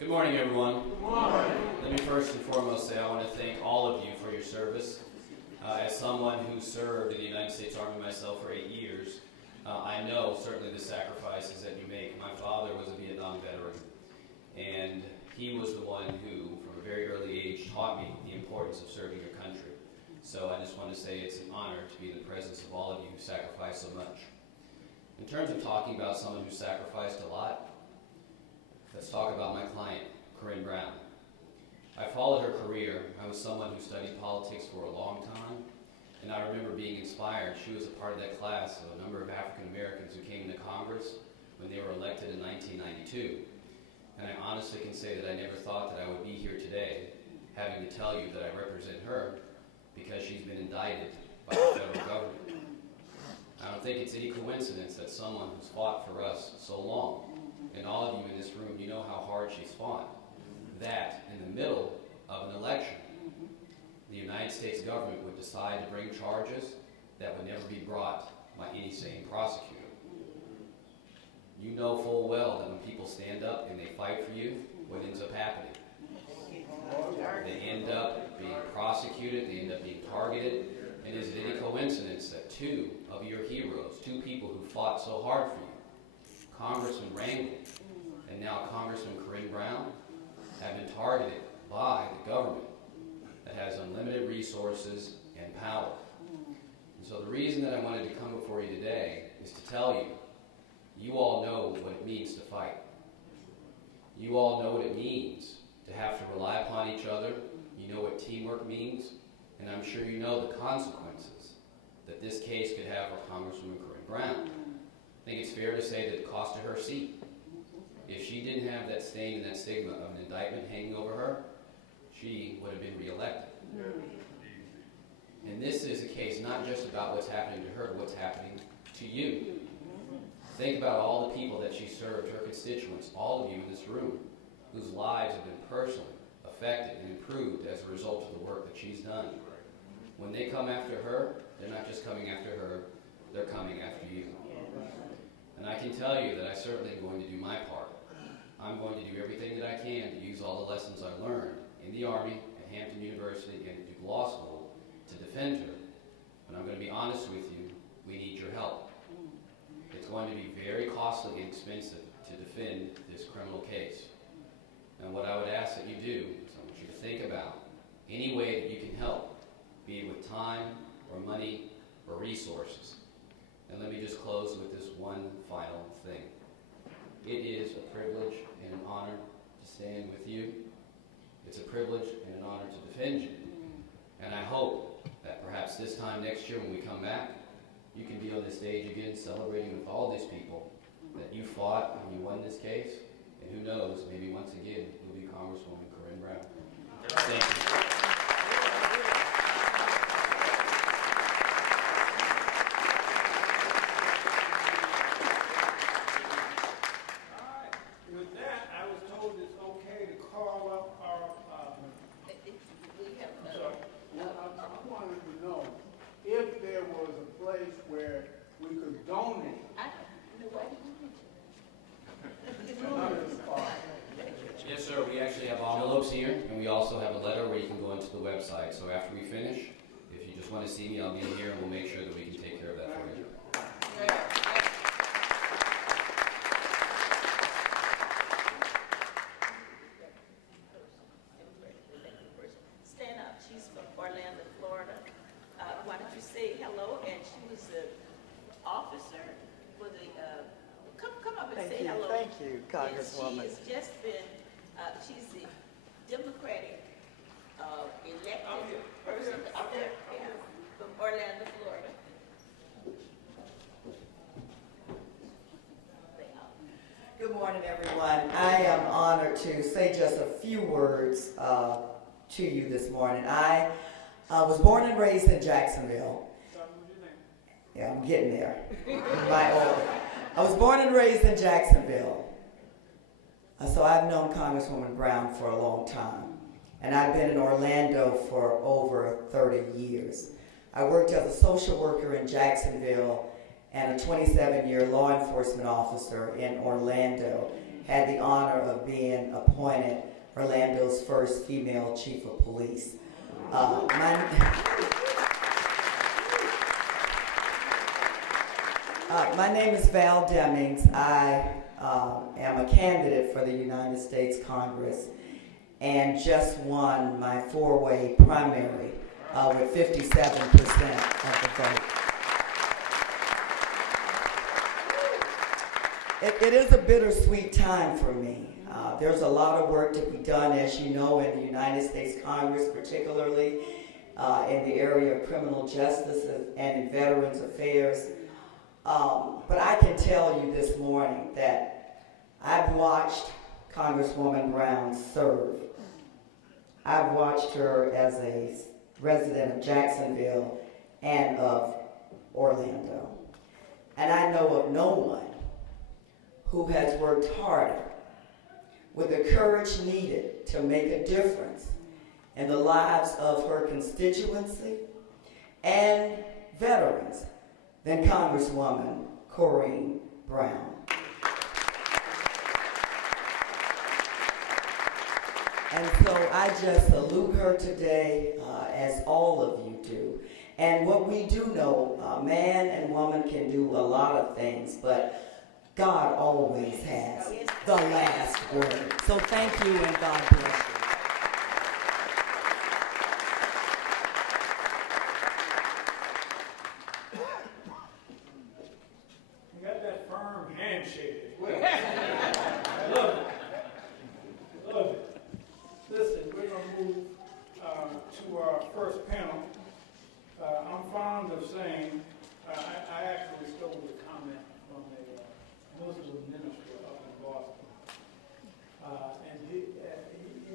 Good morning, everyone. Good morning. Let me first and foremost say I want to thank all of you for your service. As someone who served in the United States Army myself for 8 years, I know certainly the sacrifices that you make. My father was a Vietnam veteran, and he was the one who, from a very early age, taught me the importance of serving your country. So I just want to say it's an honor to be in the presence of all of you who sacrificed so much. In terms of talking about someone who sacrificed a lot, let's talk about my client, Corrine Brown. I followed her career. I was someone who studied politics for a long time, and I remember being inspired. She was a part of that class of a number of African Americans who came into Congress when they were elected in 1992. And I honestly can say that I never thought that I would be here today can tell you that I represent her because she's been indicted by the federal government. I don't think it's any coincidence that someone who's fought for us so long, and all of you in this room, you know how hard she's fought, that in the middle of an election, the United States government would decide to bring charges that would never be brought by any sane prosecutor. You know full well that when people stand up and they fight for you, what ends up happening? They end up being prosecuted, they end up being targeted, and is it any coincidence that two of your heroes, two people who fought so hard for you, Congressman Rangel and now Congressman Corrine Brown, have been targeted by the government that has unlimited resources and power. And so the reason that I wanted to come before you today is to tell you, you all know what it means to fight. You all know what it means to have to rely upon each other. You know what teamwork means, and I'm sure you know the consequences that this case could have for Congresswoman Corrine Brown. I think it's fair to say that it cost her her seat. If she didn't have that stain and that stigma of an indictment hanging over her, she would have been reelected. And this is a case not just about what's happening to her, but what's happening to you. Think about all the people that she served, her constituents, all of you in this room, whose lives have been personally affected and improved as a result of the work that she's done. When they come after her, they're not just coming after her, they're coming after you. And I can tell you that I certainly am going to do my part. I'm going to do everything that I can to use all the lessons I learned in the Army, at Hampton University, and at Duke Law School to defend her. But I'm going to be honest with you, we need your help. It's going to be very costly and expensive to defend this criminal case. And what I would ask that you do is I want you to think about any way that you can help, be it with time or money or resources. And let me just close with this one final thing. It is a privilege and an honor to stand with you. It's a privilege and an honor to defend you. And I hope that perhaps this time next year when we come back, you can be on this stage again celebrating with all these people that you fought and you won this case. And who knows, maybe once again, you'll be Congresswoman Corrine Brown. Thank you. Yes, sir. We actually have envelopes here, and we also have a letter where you can go into the website. So after we finish, if you just want to see me, I'll be here, and we'll make sure that we can take care of that for you. Stand up. She's from Orlando, Florida. Why don't you say hello? And she was the officer for the. Come up and say hello. Thank you, Congresswoman. And she has just been. She's the Democratic elected person up there from Orlando, Florida. Good morning, everyone. I am honored to say just a few words to you this morning. I was born and raised in Jacksonville. Yeah, I'm getting there. I was born and raised in Jacksonville. So I've known Congresswoman Brown for a long time. And I've been in Orlando for over 30 years. I worked as a social worker in Jacksonville and a 27-year law enforcement officer in Orlando. Had the honor of being appointed Orlando's first female chief of police. My name is Val Demings. I am a candidate for the United States Congress and just won my four-way primary with 57% of the vote. It is a bittersweet time for me. There's a lot of work to be done, as you know, in the United States Congress, particularly in the area of criminal justice and in Veterans Affairs. But I can tell you this morning that I've watched Congresswoman Brown serve. I've watched her as a resident of Jacksonville and of Orlando. And I know of no one who has worked harder with the courage needed to make a difference in the lives of her constituency and veterans than Congresswoman Corrine Brown. And so I just salute her today, as all of you do. And what we do know, man and woman can do a lot of things, but God always has the last word. So thank you and God bless you. You got that firm handshake as well. I love it. Love it. Listen, we're going to move to our first panel. I'm fond of saying, I actually stole the comment from a Muslim minister up in Boston. And he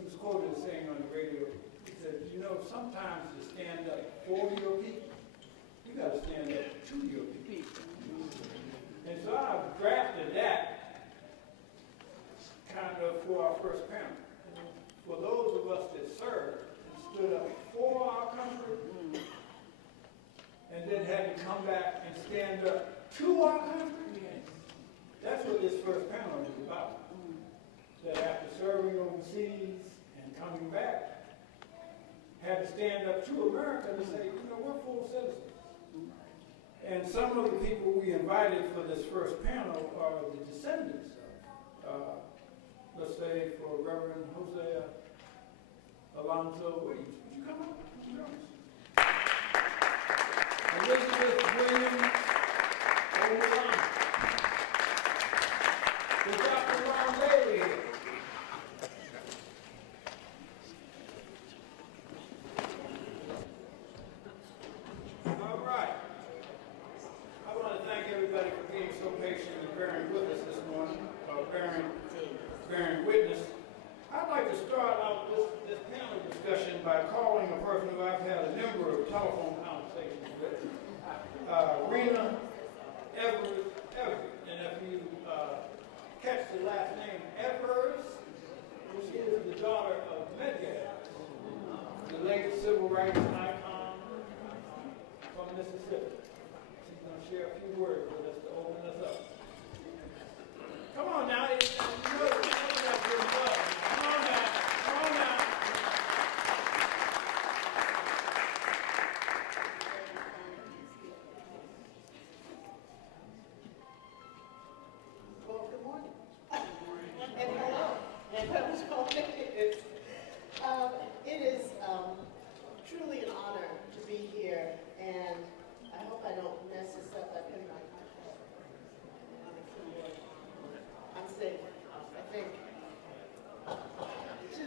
was quoted as saying on the radio, he said, you know, sometimes to stand up for your people, you got to stand up to your people. And so I've drafted that kind of for our first panel. For those of us that served and stood up for our country, and then had to come back and stand up to our country, that's what this first panel is about. That after serving overseas and coming back, had to stand up to America and say, you know, we're full citizens. And some of the people we invited for this first panel are the descendants of, let's say, for Reverend Hosea Alonzo Williams. Would you come up? Elizabeth Williams O'Brien. Is Dr. Ron Bailey here? All right. I want to thank everybody for being so patient and bearing with us this morning, bearing witness. I'd like to start out this panel discussion by calling a person who I've had a number of telephone conversations with, Rena Everett. And if you catch the last name Evers, she is the daughter of Medgar, the late civil rights icon from Mississippi. She's going to share a few words with us to open us up. Come on now, you know that good love. Come on now. Well, good morning. And hello. And hello. It is truly an honor to be here, and I hope I don't mess this up. I put my on the keyboard. I'm safe, I think. To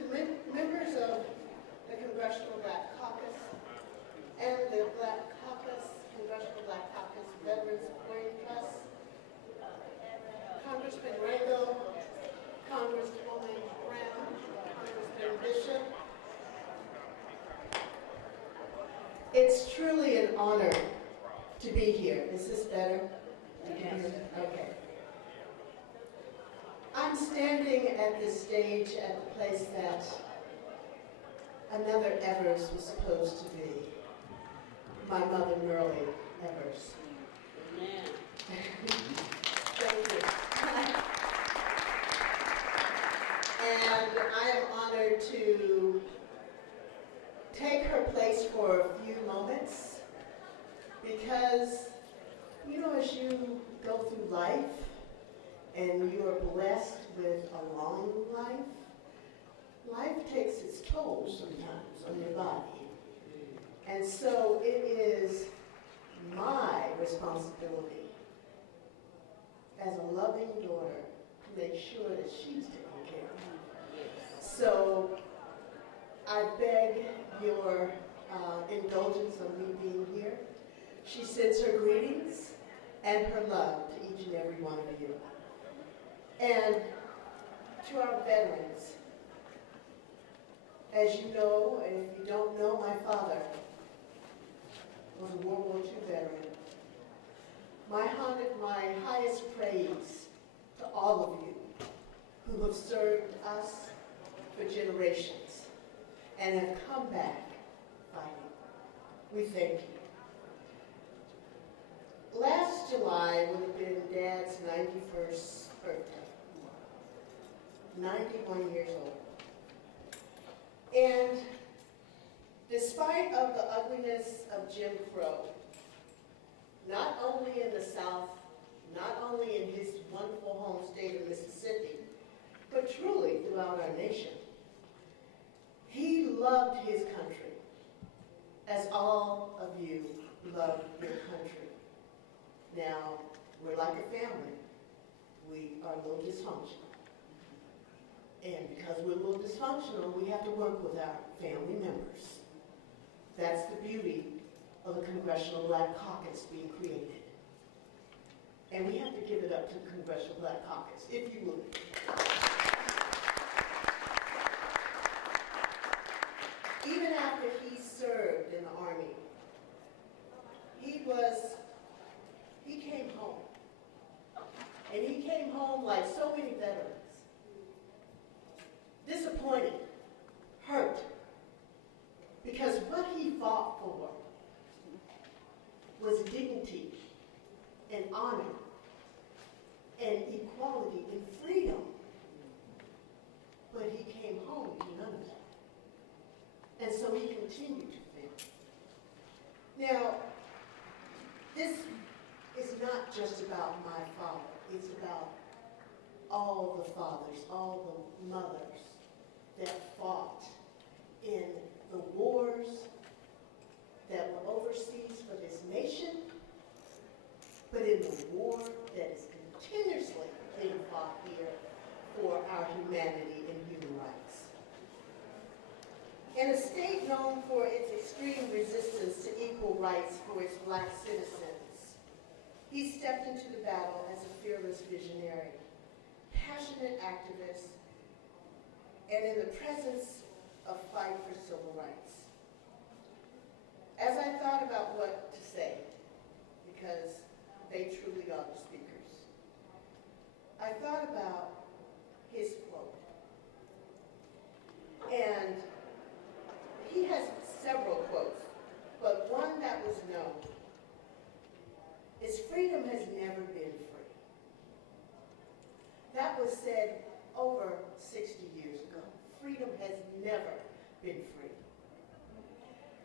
members of the Congressional Black Caucus and the Congressional Black Caucus Veterans BRAINTRUST, Congressman Rangel, Congresswoman Brown, Congressman Bishop. It's truly an honor to be here. Is this better? Yes. Okay. I'm standing at this stage at the place that another Evers was supposed to be. My mother, Merle Evers. Amen. Thank you. And I am honored to take her place for a few moments because, you know, as you go through life and you are blessed with a long life, life takes its toll sometimes on your body. And so it is my responsibility as a loving daughter to make sure that she's taken care of. So I beg your indulgence on me being here. She sends her greetings and her love to each and every one of you. And to our veterans, As you know, and if you don't know, my father was a World War II veteran. My highest praise to all of you who have served us for generations and have come back fighting. We thank you. Last July would have been Dad's 91st birthday. 91 years old. And despite of the ugliness of Jim Crow, not only in the South, not only in his wonderful home state of Mississippi, but truly throughout our nation, he loved his country as all of you love your country. Now, we're like a family. We are a little dysfunctional. And because we're a little dysfunctional, we have to work with our family members. That's the beauty of the Congressional Black Caucus being created. And we have to give it up to the Congressional Black Caucus, if you would. Even after he served in the Army, he came home. And he came home like so many veterans. Disappointed, hurt, because what he fought for was dignity and honor and equality and freedom. But he came home to none of that. And so he continued to fail. Now, this is not just about my father. It's about all the fathers, all the mothers that fought in the wars that were overseas for this nation, but in the war that is continuously being fought here for our humanity and human rights. In a state known for its extreme resistance to equal rights for its black citizens, he stepped into the battle as a fearless visionary, passionate activist, and in the presence of fight for civil rights. As I thought about what to say, because they truly are the speakers, I thought about his quote. And he has several quotes, but one that was known is freedom has never been free. That was said over 60 years ago. Freedom has never been free.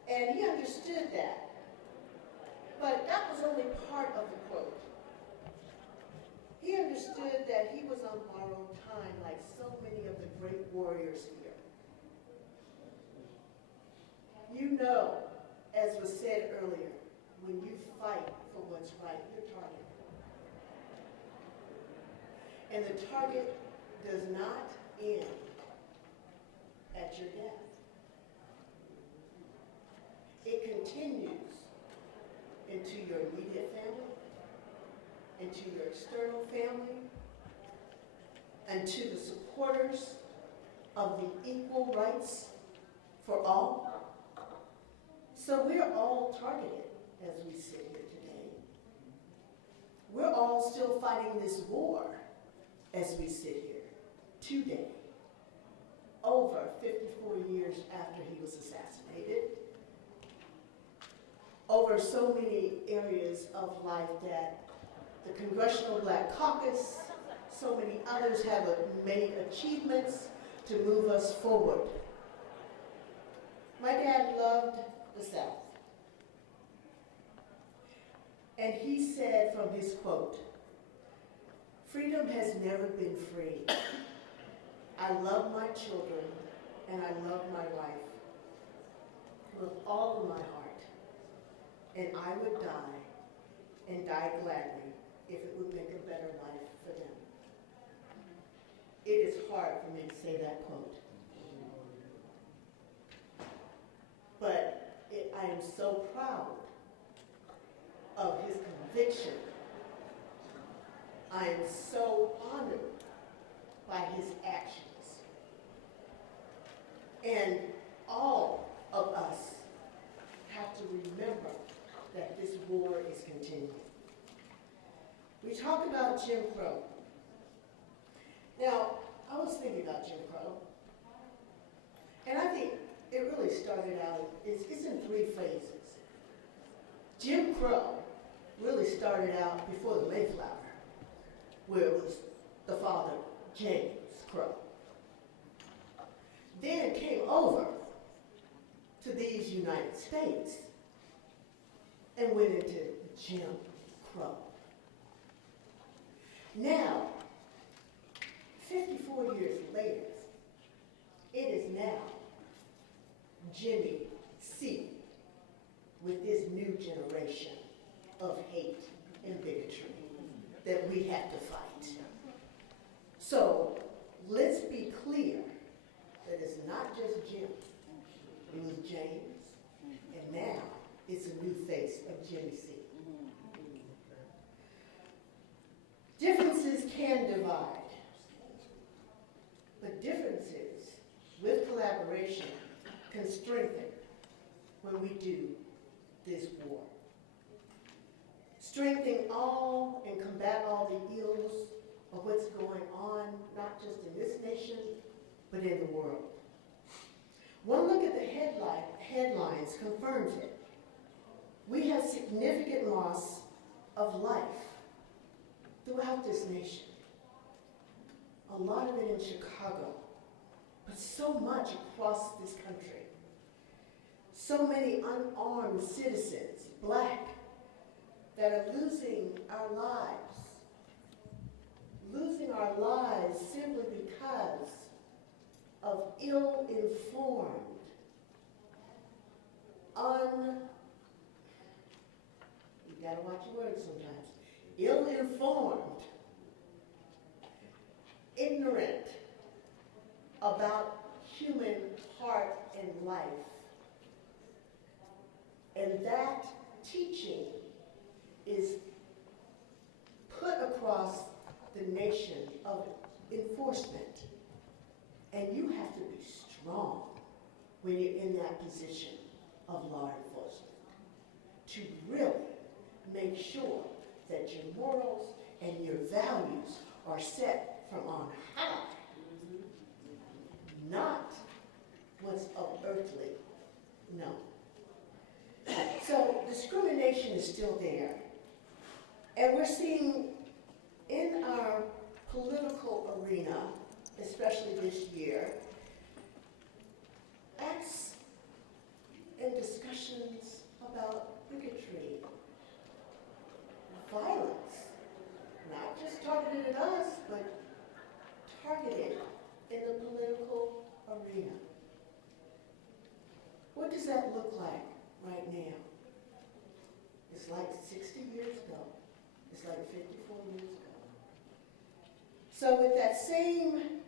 And he understood that. But that was only part of the quote. He understood that he was on borrowed time like so many of the great warriors here. You know, as was said earlier, when you fight for what's right, you're targeted. And the target does not end at your death. It continues into your immediate family, into your external family, and to the supporters of the equal rights for all. So we're all targeted as we sit here today. We're all still fighting this war as we sit here today, over 54 years after he was assassinated, over so many areas of life that the Congressional Black Caucus, so many others have made achievements to move us forward. My dad loved the South. And he said from his quote, "Freedom has never been free. I love my children and I love my wife with all of my heart. And I would die and die gladly if it would make a better life for them." It is hard for me to say that quote. But I am so proud of his conviction. I am so honored by his actions. And all of us have to remember that this war is continuing. We talk about Jim Crow. Now, I was thinking about Jim Crow, and I think it really started out, it's in three phases. Jim Crow really started out before the Mayflower, where it was the father, James Crow. Then it came over to these United States and went into Jim Crow. Now, 54 years later, it is now Jimmy C. with this new generation of hate and bigotry that we have to fight. So let's be clear that it's not just Jim. It was James, and now it's a new face of Jimmy C. Differences can divide, but differences with collaboration can strengthen when we do this war. Strengthen all and combat all the ills of what's going on, not just in this nation, but in the world. One look at the headlines confirms it. We have significant loss of life throughout this nation. A lot of it in Chicago, but so much across this country. So many unarmed citizens, black, that are losing our lives simply because of ill-informed, you gotta watch your words sometimes, ill-informed, ignorant about human heart and life. And that teaching is put across the nation of enforcement. And you have to be strong when you're in that position of law enforcement to really make sure that your morals and your values are set from on high, not what's of earthly, no. So discrimination is still there. And we're seeing in our political arena, especially this year, acts and discussions about bigotry, violence, not just targeted at us, but targeted in the political arena. What does that look like right now? It's like 60 years ago. It's like 54 years ago. So with that same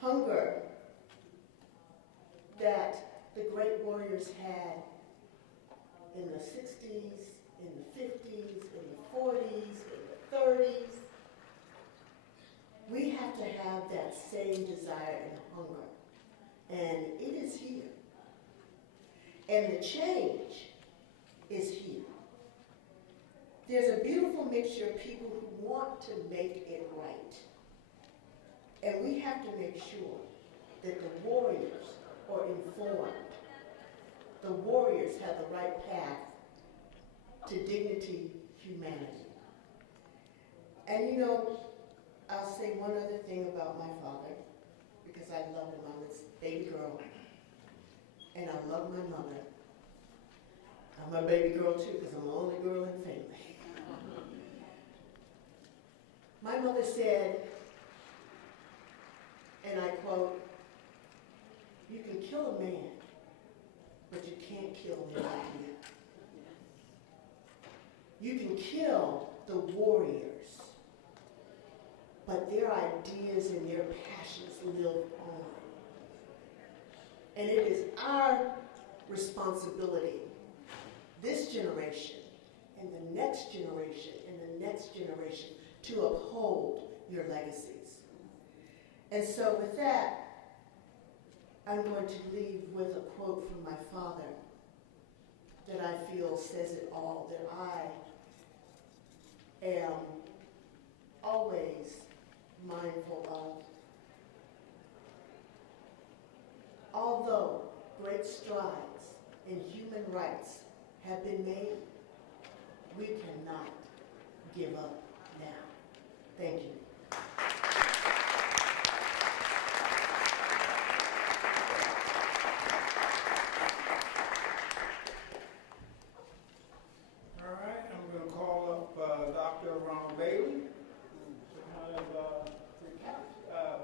hunger that the great warriors had in the 60s, in the 50s, in the 40s, in the 30s, we have to have that same desire and hunger. And it is here. And the change is here. There's a beautiful mixture of people who want to make it right. And we have to make sure that the warriors are informed. The warriors have the right path to dignity, humanity. And you know, I'll say one other thing about my father, because I love him. I'm his baby girl. And I love my mother. I'm a baby girl too, because I'm the only girl in the family. My mother said, and I quote, "You can kill a man, but you can't kill an idea. You can kill the warriors, but their ideas and their passions live on. And it is our responsibility, this generation, and the next generation, and the next generation, to uphold your legacies." And so with that, I'm going to leave with a quote from my father that I feel says it all, that I am always mindful of. Although great strides in human rights have been made, we cannot give up now. Thank you. All right, I'm going to call up Dr. Ron Bailey to kind of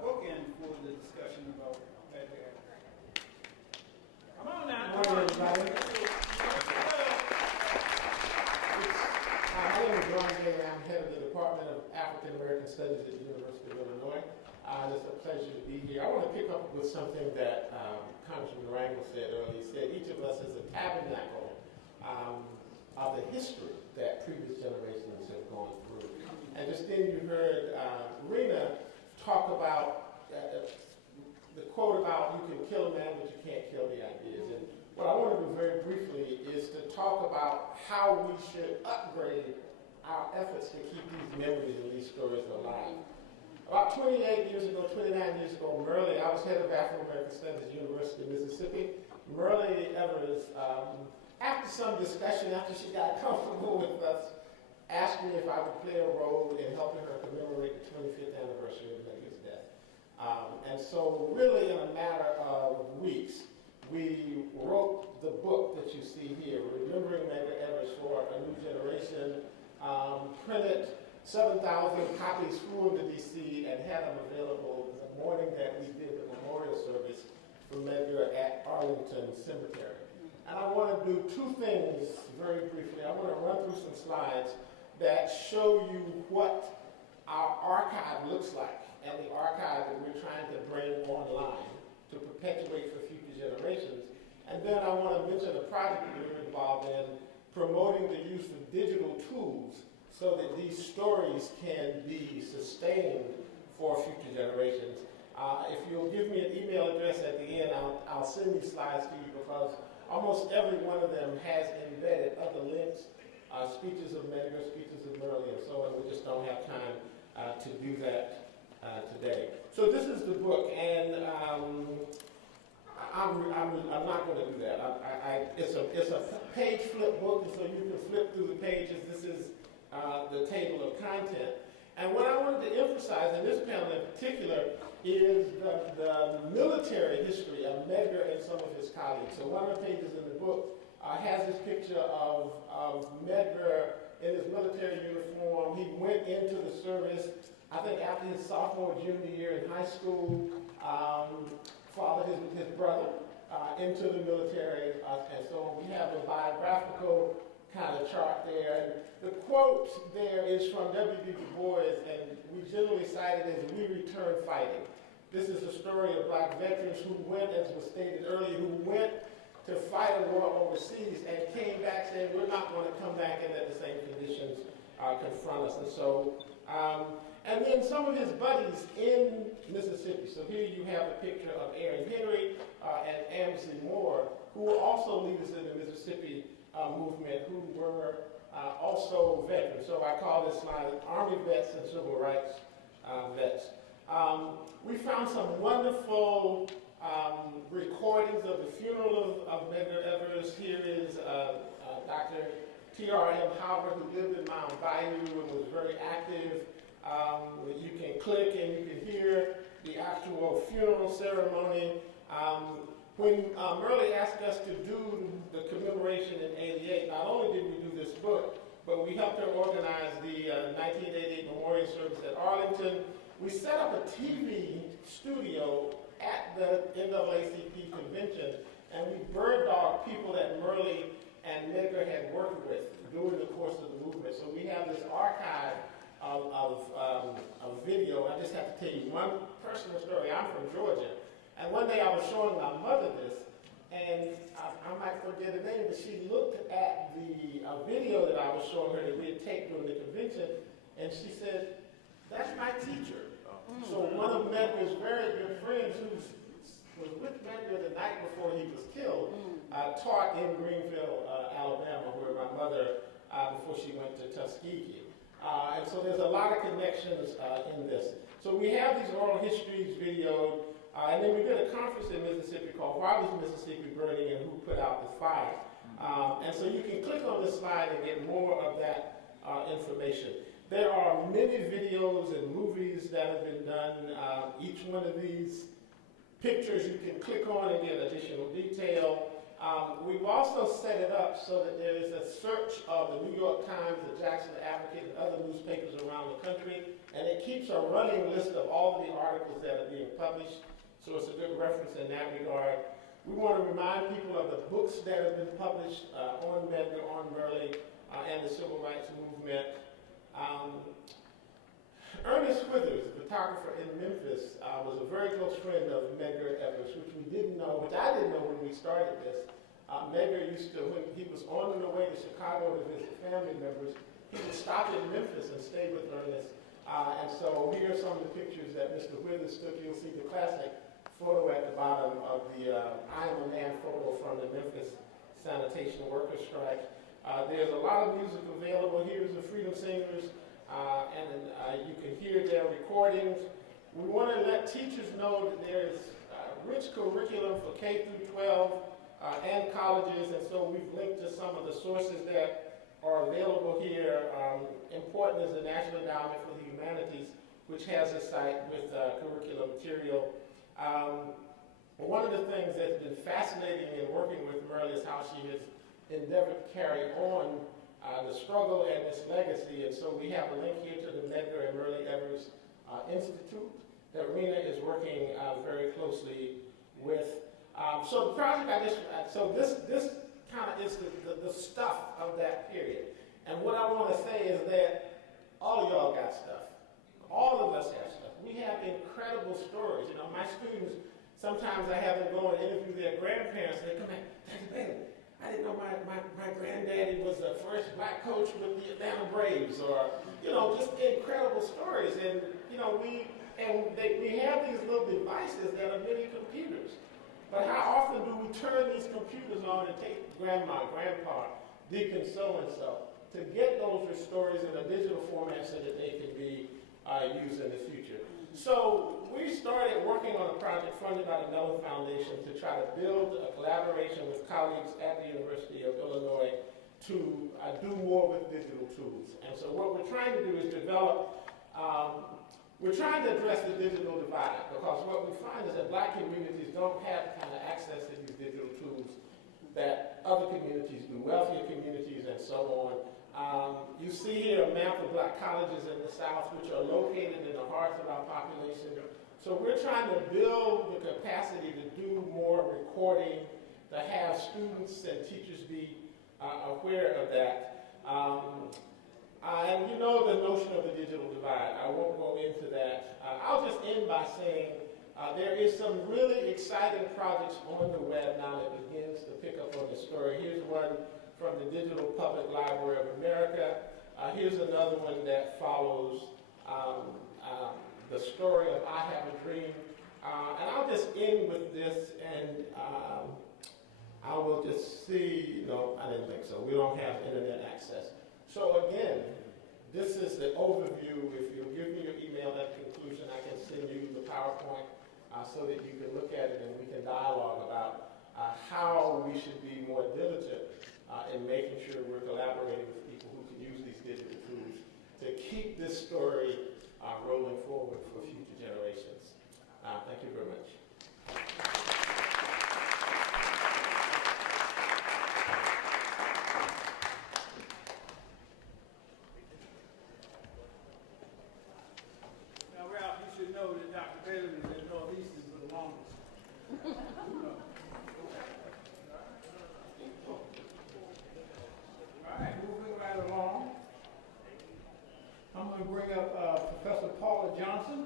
bookend for the discussion about Medicare. Come on now. Good morning, everybody. My name is Ron Bailey. I'm head of the Department of African American Studies at the University of Illinois. It's a pleasure to be here. I want to pick up with something that Congressman Rangel said earlier. He said each of us is a tabernacle of the history that previous generations have gone through. And just then you heard Rena talk about the quote about you can kill a man, but you can't kill the ideas. And what I want to do very briefly is to talk about how we should upgrade our efforts to keep these memories and these stories alive. About 28 years ago, 29 years ago, Merle, I was head of African American Studies at the University of Mississippi. Merle Evers, after some discussion, after she got comfortable with us, asked me if I would play a role in helping her commemorate the 25th anniversary of Medgar's death. And so really in a matter of weeks, we wrote the book that you see here, Remembering Medgar Evers for a New Generation, printed 7,000 copies, flew into D.C. and had them available the morning that we did the memorial service for Medgar at Arlington Cemetery. And I want to do two things very briefly. I want to run through some slides that show you what our archive looks like and the archive that we're trying to bring online to perpetuate for future generations. And then I want to mention a project that we're involved in promoting the use of digital tools so that these stories can be sustained for future generations. If you'll give me an email address at the end, I'll send these slides to you because almost every one of them has embedded other links, speeches of Medgar, speeches of Merle, and so on. We just don't have time to do that today. So this is the book, and I'm not going to do that. It's a page flip book, and so you can flip through the pages. This is the table of content. And what I wanted to emphasize in this panel in particular is the military history of Medgar and some of his colleagues. So one of the pages in the book has this picture of Medgar in his military uniform. He went into the service, I think after his sophomore, junior year in high school, followed his brother into the military, and so we have a biographical kind of chart there. And the quote there is from W.B. Du Bois, and we generally cite it as "We Return Fighting." This is a story of black veterans who went, as was stated earlier, who went to fight a war overseas and came back saying, we're not going to come back and let the same conditions confront us. And so, and then some of his buddies in Mississippi. So here you have a picture of Aaron Henry and Amsley Moore, who were also leaders in the Mississippi movement, who were also veterans. So I call this slide Army Vets and Civil Rights Vets. We found some wonderful recordings of the funeral of Medgar Evers. Here is Dr. T.R.M. Howard, who lived in Mount Bayou and was very active. You can click and you can hear the actual funeral ceremony. When Merle asked us to do the commemoration in '88, not only did we do this book, but we helped her organize the 1988 memorial service at Arlington. We set up a TV studio at the NAACP convention, and we bird dogged people that Merle and Medgar had worked with during the course of the movement. So we have this archive of video. I just have to tell you one personal story. I'm from Georgia, and one day I was showing my mother this, and I might forget her name, but she looked at the video that I was showing her that we had taped during the convention, and she said, "That's my teacher." So one of Medgar's very good friends, who's was with Medgar the night before he was killed, taught in Greenville, Alabama, where my mother, before she went to Tuskegee. And so there's a lot of connections in this. So we have these oral histories videoed, and then we did a conference in Mississippi called Why Was Mississippi Burning and Who Put Out the Fire? And so you can click on this slide and get more of that information. There are many videos and movies that have been done. Each one of these pictures you can click on and get additional detail. We've also set it up so that there is a search of the New York Times, the Jackson Advocate, and other newspapers around the country, and it keeps a running list of all of the articles that are being published, so it's a good reference in that regard. We want to remind people of the books that have been published on Medgar, on Murley, and the Civil Rights Movement. Ernest Withers, a photographer in Memphis, was a very close friend of Medgar Evers, which we didn't know, which I didn't know when we started this. Medgar used to, when he was on the way to Chicago to visit family members, he would stop in Memphis and stay with Ernest. And so here are some of the pictures that Mr. Withers took. You'll see the classic photo at the bottom of the I Am a Man photo from the Memphis sanitation worker strike. There's a lot of music available. Here's the Freedom Singers, and you can hear their recordings. We want to let teachers know that there's rich curriculum for K through 12 and colleges, and so we've linked to some of the sources that are available here. Important is the National Endowment for the Humanities, which has a site with curriculum material. One of the things that's been fascinating in working with Murley is how she has endeavored to carry on the struggle and its legacy. And so we have a link here to the Medgar and Murley Evers Institute that Rena is working very closely with. So the project this kind of is the stuff of that period. And what I want to say is that all of y'all got stuff. All of us have stuff. We have incredible stories. You know, my students, sometimes I have them go and interview their grandparents, and they come back, Dr. Bailey, I didn't know my granddaddy was the first black coach with the Atlanta Braves, or, you know, just incredible stories. And, you know, we have these little devices that are mini computers. But how often do we turn these computers on and take grandma, grandpa, deacon so-and-so to get those stories in a digital format so that they can be used in the future? So we started working on a project funded by the Mellon Foundation to try to build a collaboration with colleagues at the University of Illinois to do more with digital tools. And so what we're trying to do is develop, we're trying to address the digital divide, because what we find is that black communities don't have the kind of access to these digital tools that other communities do, wealthier communities and so on. You see here a map of black colleges in the South, which are located in the hearts of our population. So we're trying to build the capacity to do more recording, to have students and teachers be aware of that. And you know the notion of the digital divide. I won't go into that. I'll just end by saying there is some really exciting projects on the web now that begins to pick up on the story. Here's one from the Digital Public Library of America. Here's another one that follows the story of I Have a Dream. And I'll just end with this, and I will just see, no, I didn't think so. We don't have internet access. So again, this is the overview. If you'll give me your email at the conclusion, I can send you the PowerPoint so that you can look at it and we can dialogue about how we should be more diligent in making sure we're collaborating with people who can use these digital tools to keep this story rolling forward for future generations. Thank you very much. Now, Ralph, you should know that Dr. Bailey was in Northeastern for the longest. All right, moving right along. I'm going to bring up Professor Paula Johnson,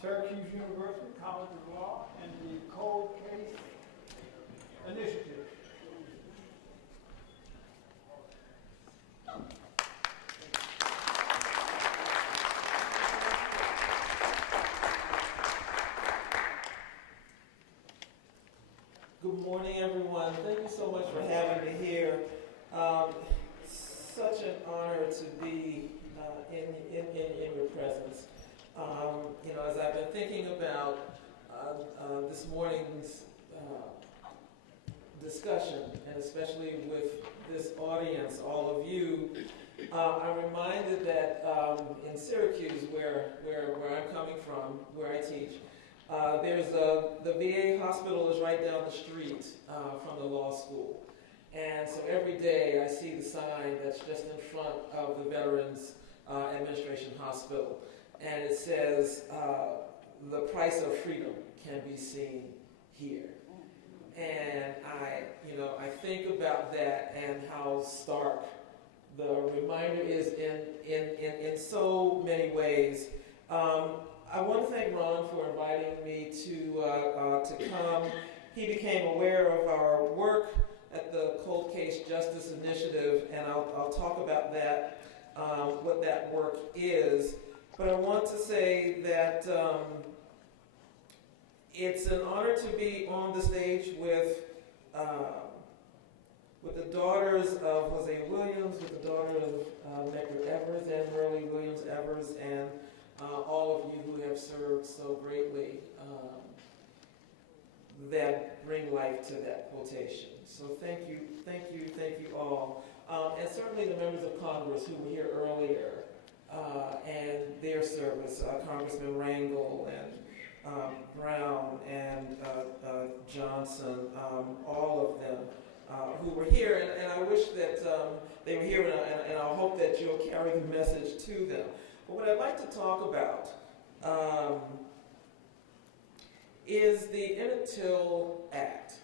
Syracuse University College of Law, and the Cold Case Initiative. morning, everyone. Thank you so much for having me here. Such an honor to be in your presence. As I've been thinking about this morning's discussion, and especially with this audience, all of you, I'm reminded that in Syracuse, where I'm coming from, where I teach, there's the VA hospital is right down the street from the law school. And so every day I see the sign that's just in front of the Veterans Administration Hospital. And it says, the price of freedom can be seen here. And I think about that and how stark the reminder is in so many ways. I want to thank Ron for inviting me to come. He became aware of our work at the Cold Case Justice Initiative, and I'll talk about that, what that work is. But I want to say that it's an honor to be on the stage with the daughters of Jose Williams, with the daughter of Medgar Evers and Merle Williams Evers, and all of you who have served so greatly that bring life to that quotation. So thank you all. And certainly the members of Congress who were here earlier and their service, Congressman Rangel and Brown and Johnson, all of them who were here. And I wish that they were here, and I hope that you'll carry the message to them. But what I'd like to talk about is the Emmett Till Act.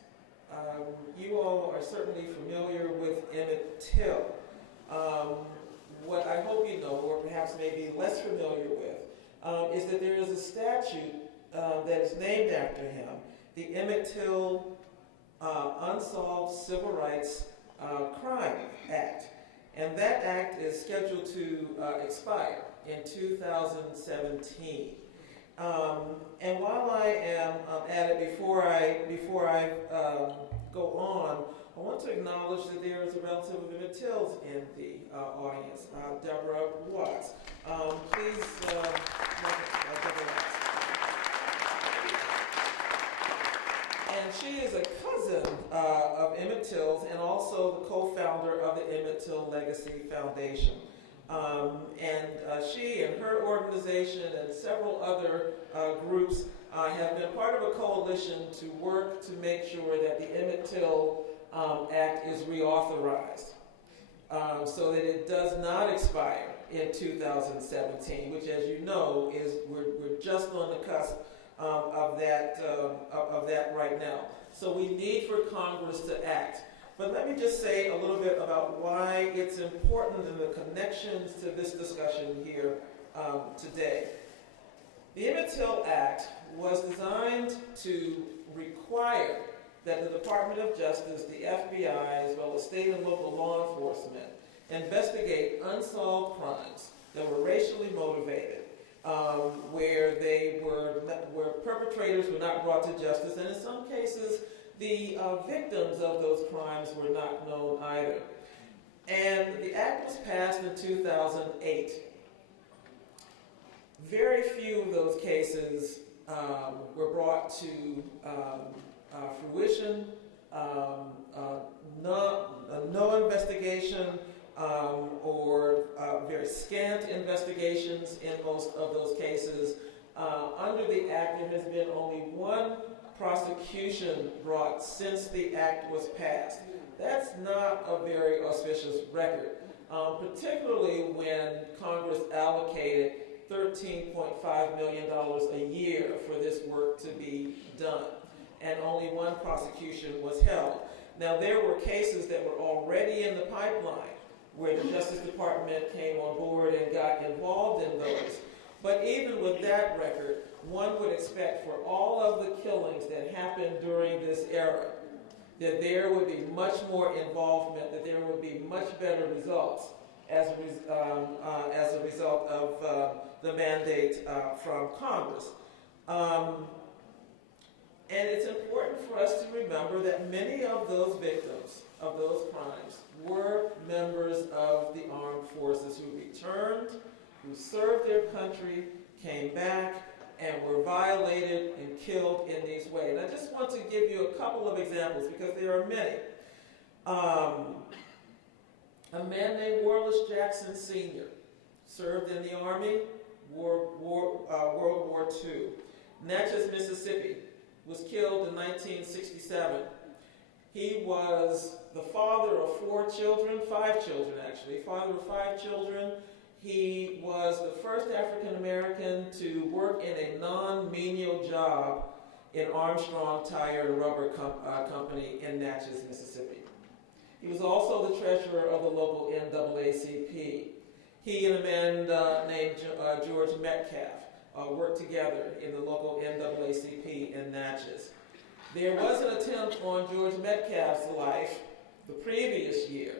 You all are certainly familiar with Emmett Till. What I hope you know, or perhaps maybe less familiar with, is that there is a statute that is named after him, the Emmett Till Unsolved Civil Rights Crime Act. And that act is scheduled to expire in 2017. And while I am at it, before I go on, I want to acknowledge that there is a relative of Emmett Till's in the audience, Deborah Watts. Please welcome Deborah Watts. And she is a cousin of Emmett Till's and also the co-founder of the Emmett Till Legacy Foundation. She and her organization and several other groups have been part of a coalition to work to make sure that the Emmett Till Act is reauthorized so that it does not expire in 2017, which, as you know, is we're just on the cusp of that right now. So we need for Congress to act. But let me just say a little bit about why it's important and the connections to this discussion here today. The Emmett Till Act was designed to require that the Department of Justice, the FBI, as well as state and local law enforcement, investigate unsolved crimes that were racially motivated, where perpetrators were not brought to justice, and in some cases, the victims of those crimes were not known either. And the act was passed in 2008. Very few of those cases were brought to fruition. No investigation or very scant investigations in most of those cases. Under the act, there has been only one prosecution brought since the act was passed. That's not a very auspicious record, particularly when Congress allocated $13.5 million a year for this work to be done, and only one prosecution was held. Now, there were cases that were already in the pipeline where the Justice Department came on board and got involved in those. But even with that record, one would expect for all of the killings that happened during this era, that there would be much more involvement, that there would be much better results as a result of the mandate from Congress. And it's important for us to remember that many of those victims of those crimes were members of the armed forces who returned, who served their country, came back, and were violated and killed in these ways. And I just want to give you a couple of examples because there are many. A man named Worless Jackson Sr. served in the Army, World War II. Natchez, Mississippi, was killed in 1967. He was the father of 5 children actually, father of 5 children. He was the first African American to work in a non-menial job in Armstrong Tire and Rubber Company in Natchez, Mississippi. He was also the treasurer of the local NAACP. He and a man named George Metcalf worked together in the local NAACP in Natchez. There was an attempt on George Metcalf's life the previous year,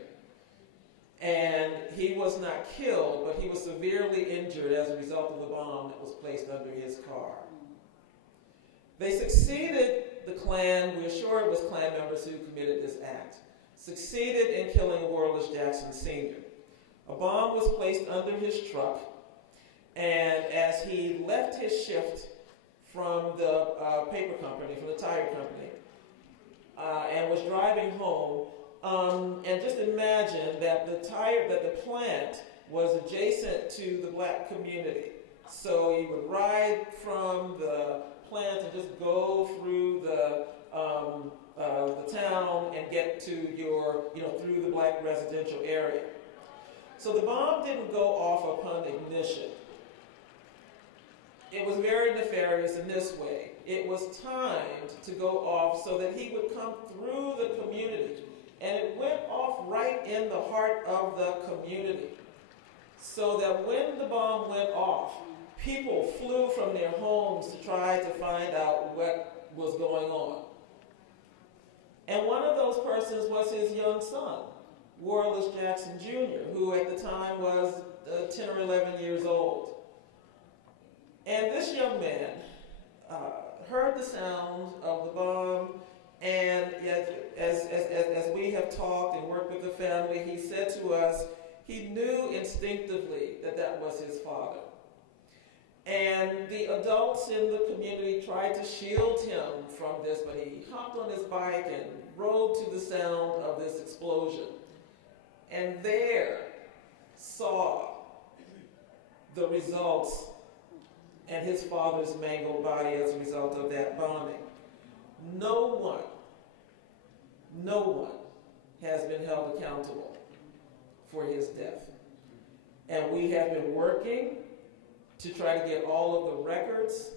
and he was not killed, but he was severely injured as a result of the bomb that was placed under his car. They succeeded, the Klan, we're sure it was Klan members who committed this act, succeeded in killing Worless Jackson Sr. A bomb was placed under his truck, and as he left his shift from the paper company, from the tire company, and was driving home, and just imagine that the plant was adjacent to the black community. So you would ride from the plant and just go through the town and get to your, through the black residential area. So the bomb didn't go off upon ignition. It was very nefarious in this way. It was timed to go off so that he would come through the community. And it went off right in the heart of the community. So that when the bomb went off, people flew from their homes to try to find out what was going on. And one of those persons was his young son, Worless Jackson Jr., who at the time was 10 or 11 years old. And this young man heard the sound of the bomb, and as we have talked and worked with the family, he said to us, he knew instinctively that that was his father. And the adults in the community tried to shield him from this, but he hopped on his bike and rode to the sound of this explosion. And there saw the results and his father's mangled body as a result of that bombing. No one has been held accountable for his death. And we have been working to try to get all of the records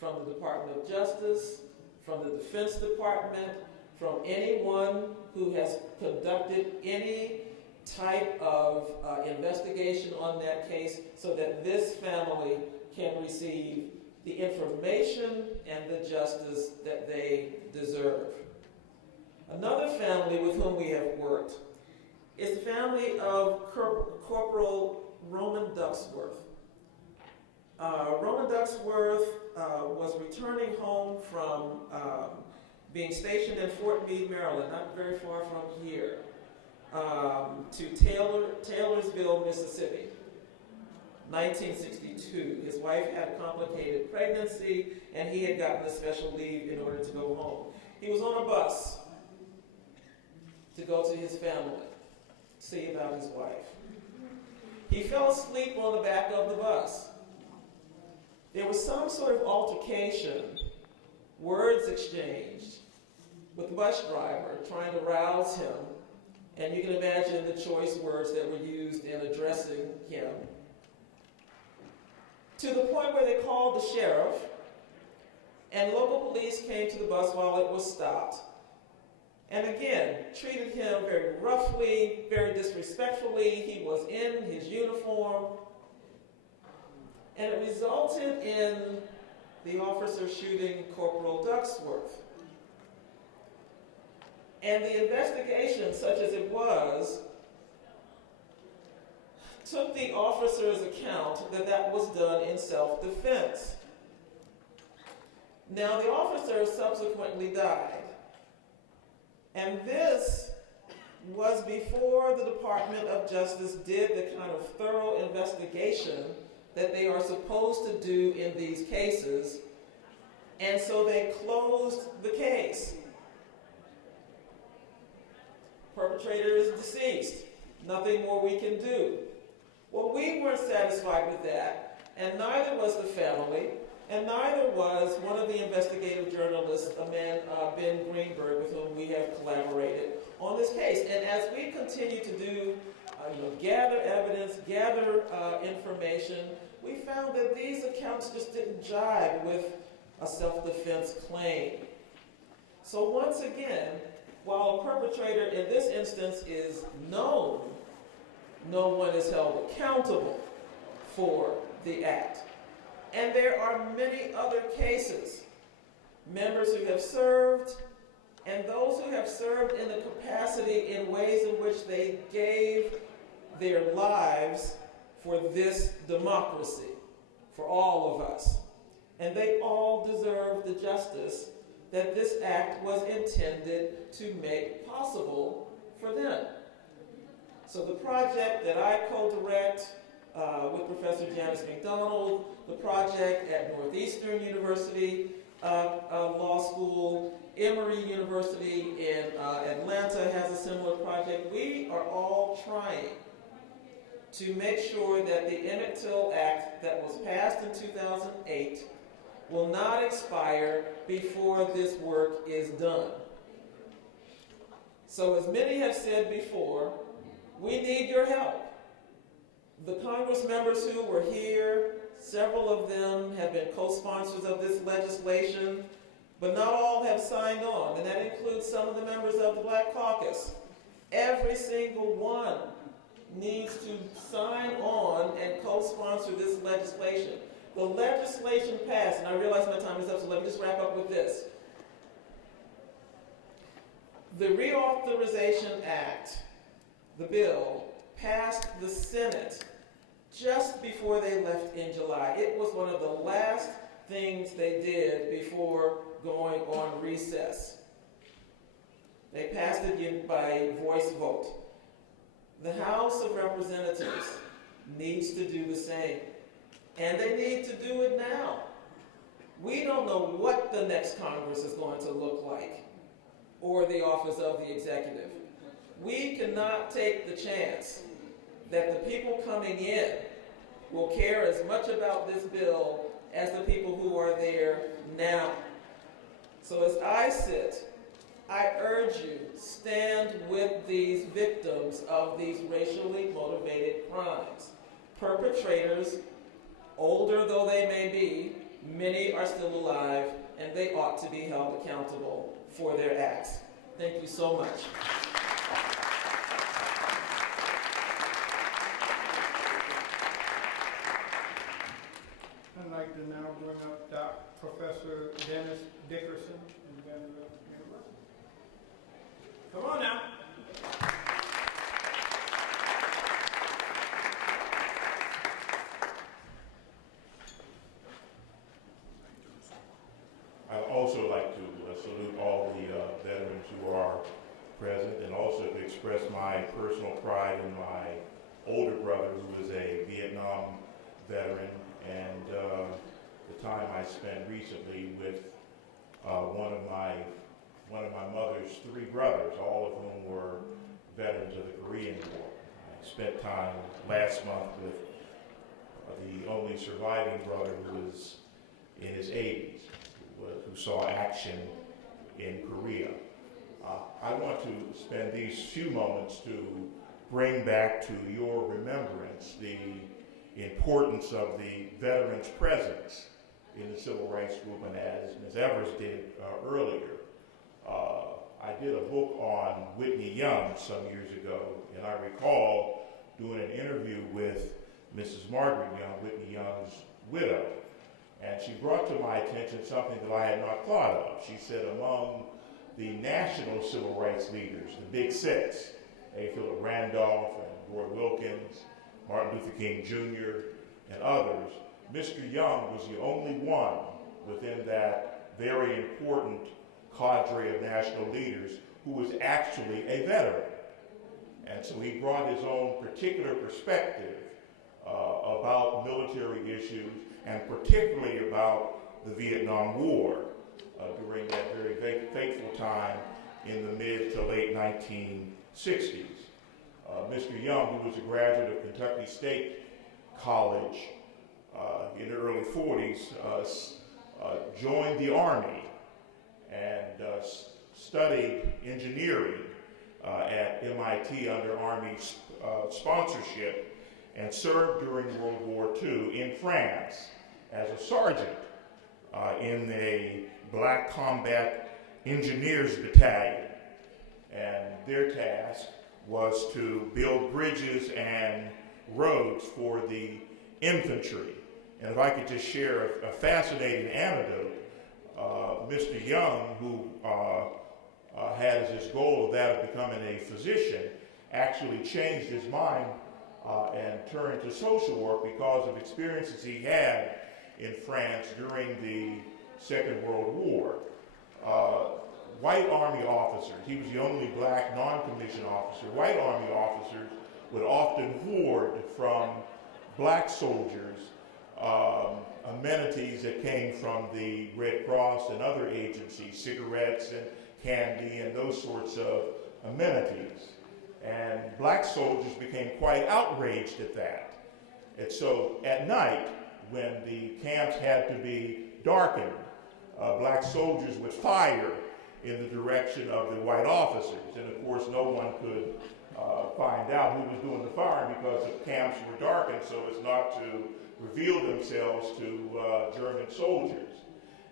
from the Department of Justice, from the Defense Department, from anyone who has conducted any type of investigation on that case so that this family can receive the information and the justice that they deserve. Another family with whom we have worked is the family of Corporal Roman Ducksworth. Roman Ducksworth was returning home from being stationed in Fort Meade, Maryland, not very far from here, to Taylorsville, Mississippi, 1962. His wife had a complicated pregnancy, and he had gotten a special leave in order to go home. He was on a bus to go to his family, see about his wife. He fell asleep on the back of the bus. There was some sort of altercation, words exchanged with the bus driver trying to rouse him, and you can imagine the choice words that were used in addressing him, to the point where they called the sheriff, and local police came to the bus while it was stopped, and again, treated him very roughly, very disrespectfully. He was in his uniform, and it resulted in the officer shooting Corporal Ducksworth. And the investigation, such as it was, took the officer's account that that was done in self-defense. Now, the officer subsequently died, and this was before the Department of Justice did the kind of thorough investigation that they are supposed to do in these cases, and so they closed the case. Perpetrator is deceased. Nothing more we can do. Well, we weren't satisfied with that, and neither was the family, and neither was one of the investigative journalists, a man, Ben Greenberg, with whom we have collaborated on this case. And as we continue to do, gather evidence, gather information, we found that these accounts just didn't jive with a self-defense claim. So once again, while a perpetrator in this instance is known, no one is held accountable for the act. And there are many other cases, members who have served and those who have served in the capacity in ways in which they gave their lives for this democracy, for all of us. And they all deserve the justice that this act was intended to make possible for them. So the project that I co-direct with Professor Janice McDonald, the project at Northeastern University Law School, Emory University in Atlanta has a similar project. We are all trying to make sure that the Emmett Till Act that was passed in 2008 will not expire before this work is done. So as many have said before, we need your help. The Congress members who were here, several of them have been co-sponsors of this legislation, but not all have signed on, and that includes some of the members of the Black Caucus. Every single one needs to sign on and co-sponsor this legislation. The legislation passed, and I realize my time is up, so let me just wrap up with this. The Reauthorization Act, the bill, passed the Senate just before they left in July. It was one of the last things they did before going on recess. They passed it by voice vote. The House of Representatives needs to do the same. And they need to do it now. We don't know what the next Congress is going to look like, or the office of the executive. We cannot take the chance that the people coming in will care as much about this bill as the people who are there now. So as I sit, I urge you, stand with these victims of these racially motivated crimes. Perpetrators, older though they may be, many are still alive, and they ought to be held accountable for their acts. Thank you so much. I'd like to now bring up Professor Dennis Dickerson in Vanderbilt University. Come on now. I'd also like to salute all the veterans who are present, and also to express my personal pride in my older brother, who is a Vietnam veteran, and the time I spent recently with one of my mother's three brothers, all of whom were veterans of the Korean War. I spent time last month with the only surviving brother who was in his 80s, who saw action in Korea. I want to spend these few moments to bring back to your remembrance the importance of the veterans' presence in the civil rights movement, as Ms. Evers did earlier. I did a book on Whitney Young some years ago, and I recall doing an interview with Mrs. Margaret Young, Whitney Young's widow, and she brought to my attention something that I had not thought of. She said among the national civil rights leaders, the Big Six, A. Philip Randolph and Roy Wilkins, Martin Luther King Jr., and others, Mr. Young was the only one within that very important cadre of national leaders who was actually a veteran. And so he brought his own particular perspective about military issues, and particularly about the Vietnam War during that very fateful time in the mid to late 1960s. Mr. Young, who was a graduate of Kentucky State College in the early 40s, joined the Army and studied engineering at MIT under Army sponsorship, and served during World War II in France as a sergeant in a Black Combat Engineers Battalion. And their task was to build bridges and roads for the infantry. And if I could just share a fascinating anecdote, Mr. Young, who had as his goal of that of becoming a physician, actually changed his mind and turned to social work because of experiences he had in France during the Second World War. White Army officers, he was the only black non-commissioned officer, white Army officers would often hoard from black soldiers amenities that came from the Red Cross and other agencies, cigarettes and candy and those sorts of amenities. And black soldiers became quite outraged at that. And so at night, when the camps had to be darkened, black soldiers would fire in the direction of the white officers. And of course, no one could find out who was doing the firing because the camps were darkened so as not to reveal themselves to German soldiers.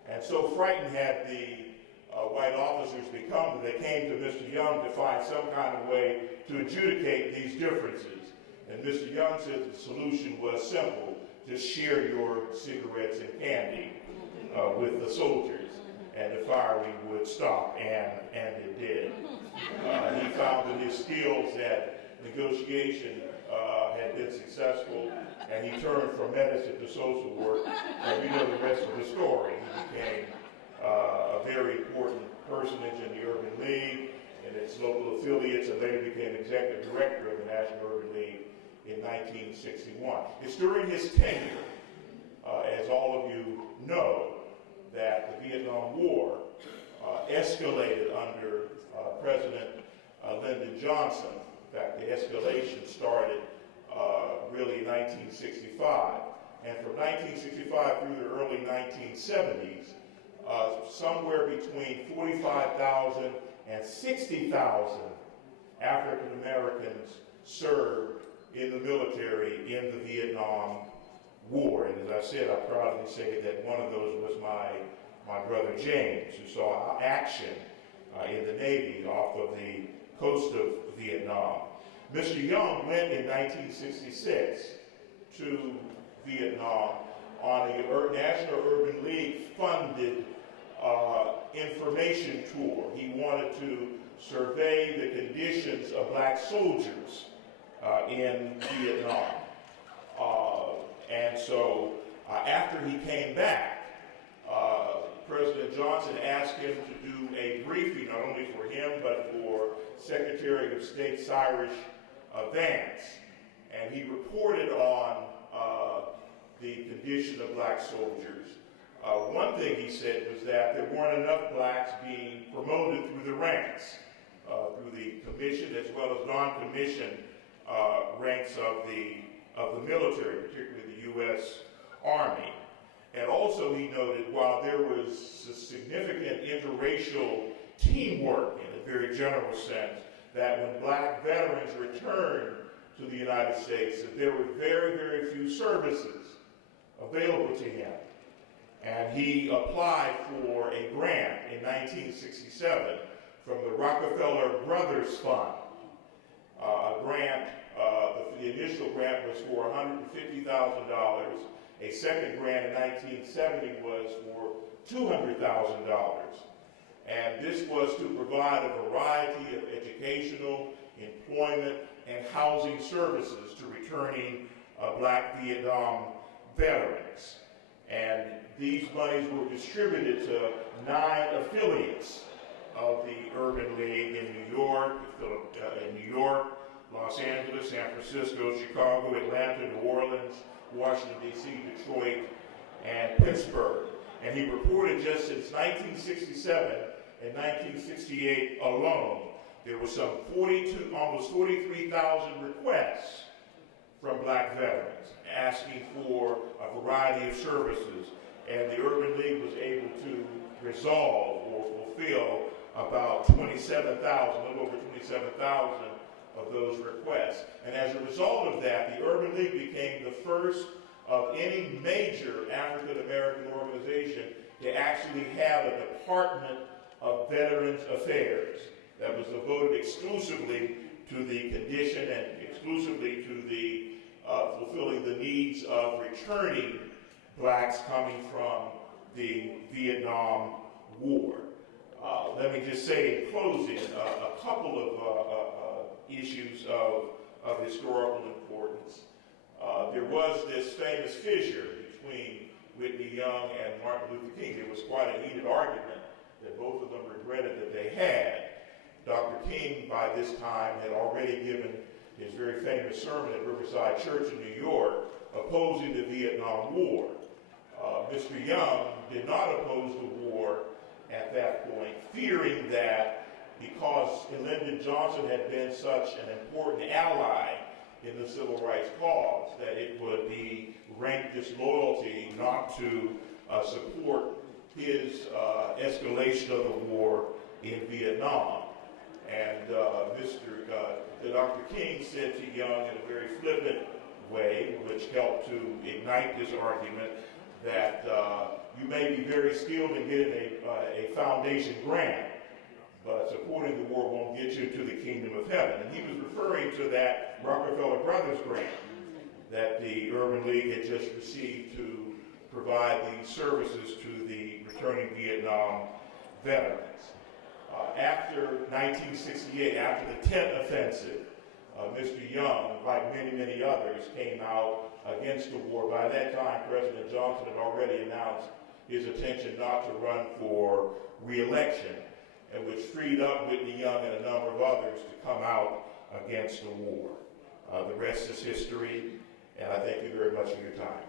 And so frightened had the white officers become that they came to Mr. Young to find some kind of way to adjudicate these differences. And Mr. Young said the solution was simple: just share your cigarettes and candy with the soldiers, and the firing would stop, and it did. He found that his skills at negotiation had been successful, and he turned from medicine to social work, and you know the rest of the story. He became a very important personage in the Urban League and its local affiliates, and later became executive director of the National Urban League in 1961. It's during his tenure, as all of you know, that the Vietnam War escalated under President Lyndon Johnson. In fact, the escalation started really in 1965. And from 1965 through the early 1970s, somewhere between 45,000 and 60,000 African Americans served in the military in the Vietnam War. And as I said, I proudly say that one of those was my brother James, who saw action in the Navy off of the coast of Vietnam. Mr. Young went in 1966 to Vietnam on a National Urban League funded information tour. He wanted to survey the conditions of black soldiers in Vietnam. And so after he came back, President Johnson asked him to do a briefing, not only for him, but for Secretary of State Cyrus Vance. And he reported on the condition of black soldiers. One thing he said was that there weren't enough blacks being promoted through the ranks, through the commissioned as well as non-commissioned ranks of the military, particularly the U.S. Army. And also he noted, while there was a significant interracial teamwork in a very general sense, that when black veterans returned to the United States, that there were very, very few services available to him. And he applied for a grant in 1967 from the Rockefeller Brothers Fund. A grant, the initial grant was for $150,000. A second grant in 1970 was for $200,000. And this was to provide a variety of educational, employment, and housing services to returning black Vietnam veterans. And these monies were distributed to 9 affiliates of the Urban League in New York, Los Angeles, San Francisco, Chicago, Atlanta, New Orleans, Washington, D.C., Detroit, and Pittsburgh. And he reported just since 1967 and 1968 alone, there were some almost 43,000 requests from black veterans asking for a variety of services. And the Urban League was able to resolve or fulfill about 27,000, a little over 27,000 of those requests. And as a result of that, the Urban League became the first of any major African American organization to actually have a Department of Veterans Affairs that was devoted exclusively to the condition and exclusively to the fulfilling the needs of returning blacks coming from the Vietnam War. Let me just say in closing a couple of issues of historical importance. There was this famous fissure between Whitney Young and Martin Luther King. There was quite a heated argument that both of them regretted that they had. Dr. King, by this time, had already given his very famous sermon at Riverside Church in New York opposing the Vietnam War. Mr. Young did not oppose the war at that point, fearing that because Lyndon Johnson had been such an important ally in the civil rights cause, that it would be rank disloyalty not to support his escalation of the war in Vietnam. And Dr. King said to Young in a very flippant way, which helped to ignite this argument, that you may be very skilled in getting a foundation grant, but supporting the war won't get you to the kingdom of heaven. And he was referring to that Rockefeller Brothers grant that the Urban League had just received to provide these services to the returning Vietnam veterans. After 1968, after the 10th offensive, Mr. Young, like many, many others, came out against the war. By that time, President Johnson had already announced his intention not to run for re-election, and which freed up Whitney Young and a number of others to come out against the war. The rest is history, and I thank you very much for your time.